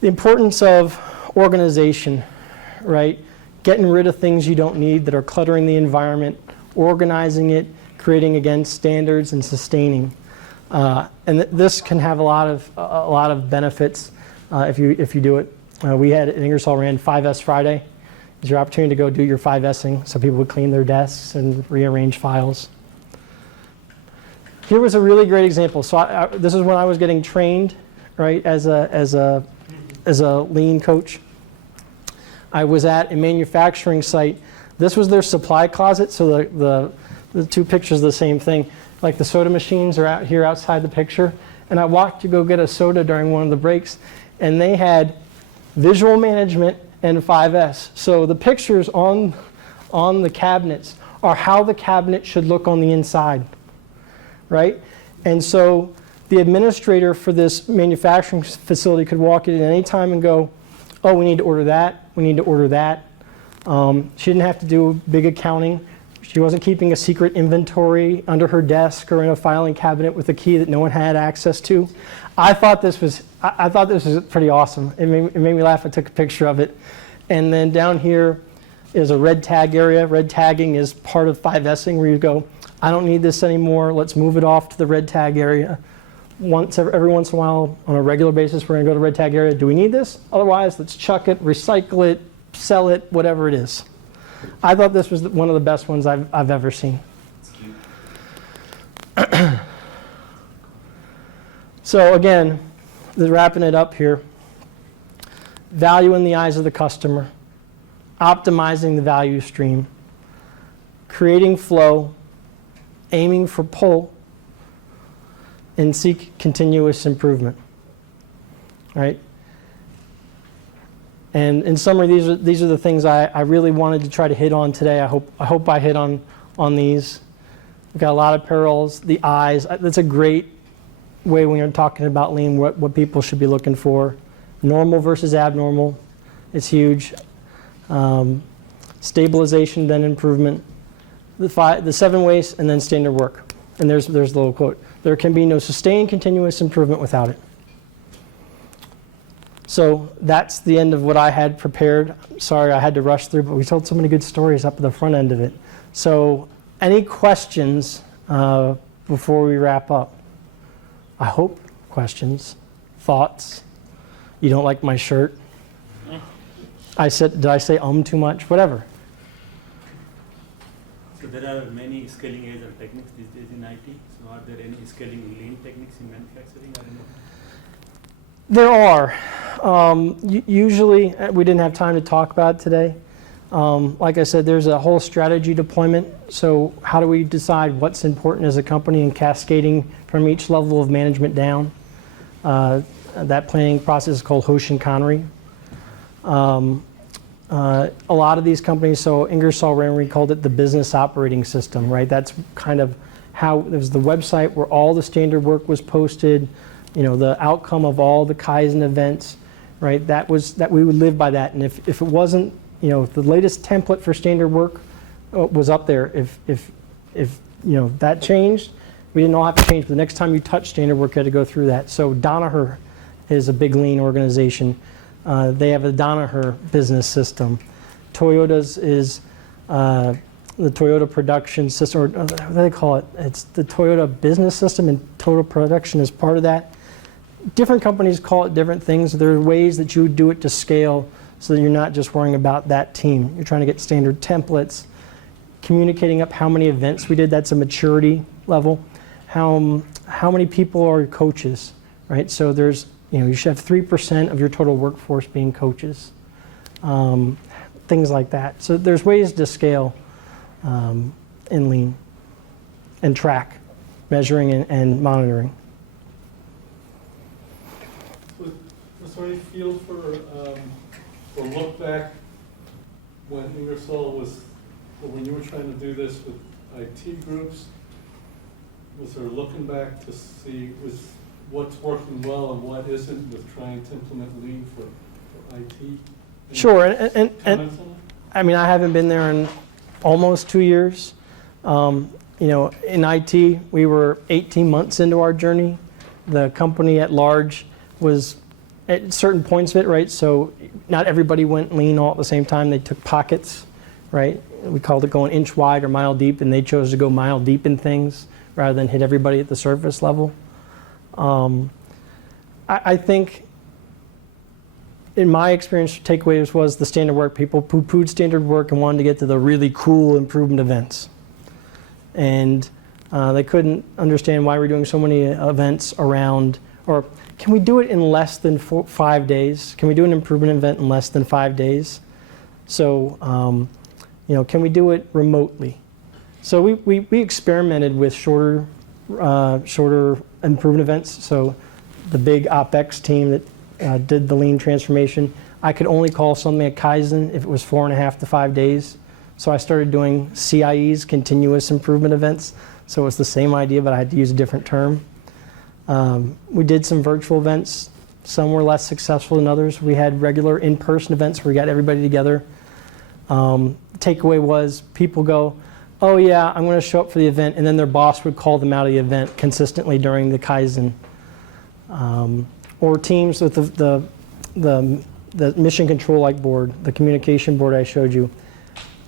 the importance of organization, right? Getting rid of things you don't need that are cluttering the environment, organizing it, creating, again, standards and sustaining. And this can have a lot of benefits if you do it. We had at Ingersoll Rand 5S Friday. It's your opportunity to go do your 5S'ing so people would clean their desks and rearrange files. Here was a really great example. So this is when I was getting trained, right, as a Lean coach. I was at a manufacturing site. This was their supply closet, so the two pictures are the same thing. Like the soda machines are out here outside the picture. And I walked to go get a soda during one of the breaks, and they had visual management and 5S. So the pictures on the cabinets are how the cabinet should look on the inside, right? And so the administrator for this manufacturing facility could walk in at any time and go, oh, we need to order that, we need to order that. She didn't have to do big accounting. She wasn't keeping a secret inventory under her desk or in a filing cabinet with a key that no one had access to. I thought this was pretty awesome. It made me laugh. I took a picture of it. And then down here is a red tag area. Red tagging is part of 5Sing where you go, I don't need this anymore. Let's move it off to the red tag area. Every once in a while, on a regular basis, we're going to go to the red tag area. Do we need this? Otherwise, let's chuck it, recycle it, sell it, whatever it is. I thought this was one of the best ones I've ever seen. So again, wrapping it up here, value in the eyes of the customer, optimizing the value stream, creating flow, aiming for pull, and seek continuous improvement, right? And in summary, these are the things I really wanted to try to hit on today. I hope I hit on these. We've got a lot of parallels. The eyes, that's a great way when you're talking about lean, what people should be looking for. Normal versus abnormal, it's huge. Stabilization, then improvement. The 7 ways, and then standard work. And there's a little quote. There can be no sustained continuous improvement without it. So that's the end of what I had prepared. Sorry I had to rush through, but we told so many good stories up at the front end of it. So any questions before we wrap up? I hope questions, thoughts. You don't like my shirt? Did I say too much? Whatever. So there are many scaling agile techniques these days in IT. So are there any scaling lean techniques in manufacturing? I don't know. There are. Usually, we didn't have time to talk about it today. Like I said, there's a whole strategy deployment. So how do we decide what's important as a company and cascading from each level of management down? That planning process is called Hoshin Kanri. A lot of these companies, so Ingersoll Rand called it the business operating system, right? That's kind of how, it was the website where all the standard work was posted, the outcome of all the Kaizen events, right? That we would live by that. And if it wasn't, if the latest template for standard work was up there, if that changed, we didn't all have to change. But the next time you touch standard work, you had to go through that. So Danaher is a big lean organization. They have a Danaher business system. Toyota's is the Toyota production system, or what do they call it? It's the Toyota business system, and Toyota production is part of that. Different companies call it different things. There are ways that you would do it to scale so that you're not just worrying about that team. You're trying to get standard templates, communicating up how many events we did. That's a maturity level. How many people are coaches, right? So there's, you should have 3% of your total workforce being coaches. Things like that. So there's ways to scale in lean and track, measuring and monitoring. Was there any feel for look back when Ingersoll was, or when you were trying to do this with IT groups? Was there looking back to see what's working well and what isn't with trying to implement lean for IT? Sure, and I mean, I haven't been there in almost 2 years. In IT, we were 18 months into our journey. The company at large was at certain points of it, right? So not everybody went lean all at the same time. They took pockets, right? We called it going inch wide or mile deep, and they chose to go mile deep in things rather than hit everybody at the surface level. I think, in my experience, takeaways was the standard work. People poo-pooed standard work and wanted to get to the really cool improvement events. And they couldn't understand why we're doing so many events around, or can we do it in less than 5 days? Can we do an improvement event in less than 5 days? So, can we do it remotely? So we experimented with shorter improvement events. So the big OpEx team that did the lean transformation, I could only call something a Kaizen if it was 4.5 to 5 days. So I started doing CIEs, continuous improvement events. So it was the same idea, but I had to use a different term. We did some virtual events. Some were less successful than others. We had regular in-person events where we got everybody together. Takeaway was people go, oh yeah, I'm going to show up for the event, and then their boss would call them out of the event consistently during the Kaizen. Or teams with the mission control like board, the communication board I showed you.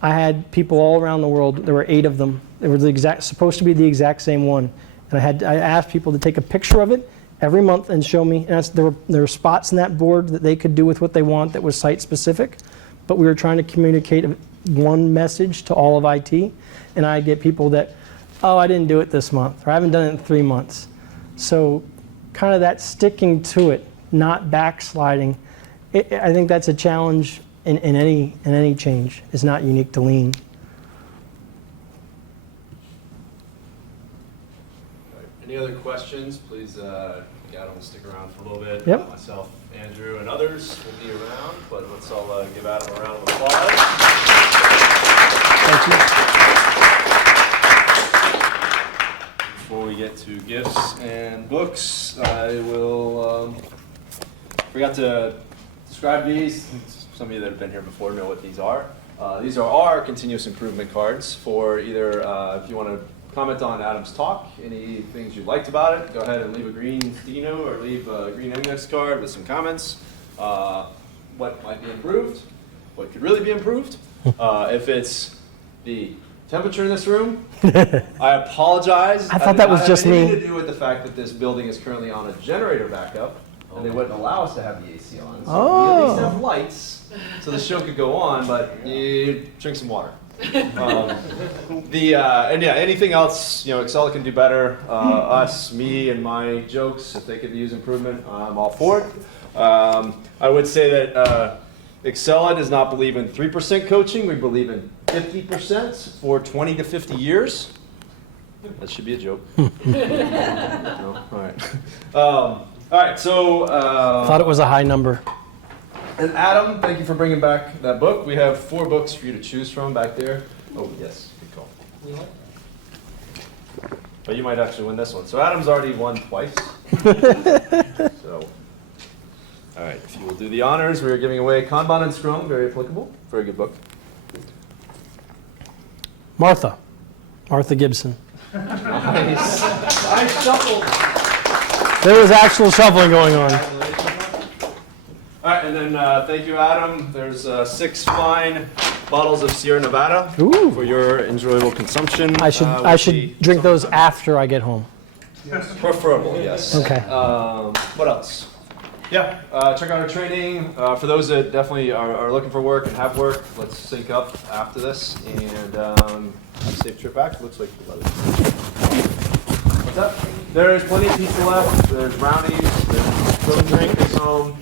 I had people all around the world. There were 8 of them. They were supposed to be the exact same one. And I asked people to take a picture of it every month and show me. And there were spots in that board that they could do with what they want that was site specific. But we were trying to communicate one message to all of IT. And I get people that, oh, I didn't do it this month, or I haven't done it in 3 months. So kind of that sticking to it, not backsliding. I think that's a challenge in any change. It's not unique to Lean. Any other questions? Please, Adam will stick around for a little bit. Yep. Myself, Andrew, and others will be around, but let's all give Adam a round of applause. Thank you. Before we get to gifts and books, I will, forgot to describe these. Some of you that have been here before know what these are. These are our continuous improvement cards for either, if you want to comment on Adam's talk, any things you liked about it, go ahead and leave a green sticky note or leave a green index card with some comments. What might be improved, what could really be improved. If it's the temperature in this room, I apologize. I thought that was just me. It had anything to do with the fact that this building is currently on a generator backup, and they wouldn't allow us to have the AC on. So we at least have lights, so the show could go on, but you drink some water. And yeah, anything else, Excel can do better. Me and my jokes, if they could use improvement, I'm all for it. I would say that Excel does not believe in 3% coaching. We believe in 50% for 20 to 50 years. That should be a joke. No? All right. All right. So. Thought it was a high number. And Adam, thank you for bringing back that book. We have 4 books for you to choose from back there. Oh, yes, good call. But you might actually win this one. So Adam's already won twice. So, all right, if you will do the honors, we are giving away Kanban and Scrum, very applicable, very good book. Martha Gibson. Nice. Nice shuffle. There was actual shuffling going on. All right, and then thank you, Adam. There's 6 fine bottles of Sierra Nevada for your enjoyable consumption. I should drink those after I get home. Preferable, yes. Okay. What else? Yeah, check out our training. For those that definitely are looking for work and have work, let's sync up after this and have a safe trip back. Looks like the weather. What's up? There's plenty of pizza left. There's brownies. There's food, drink, home.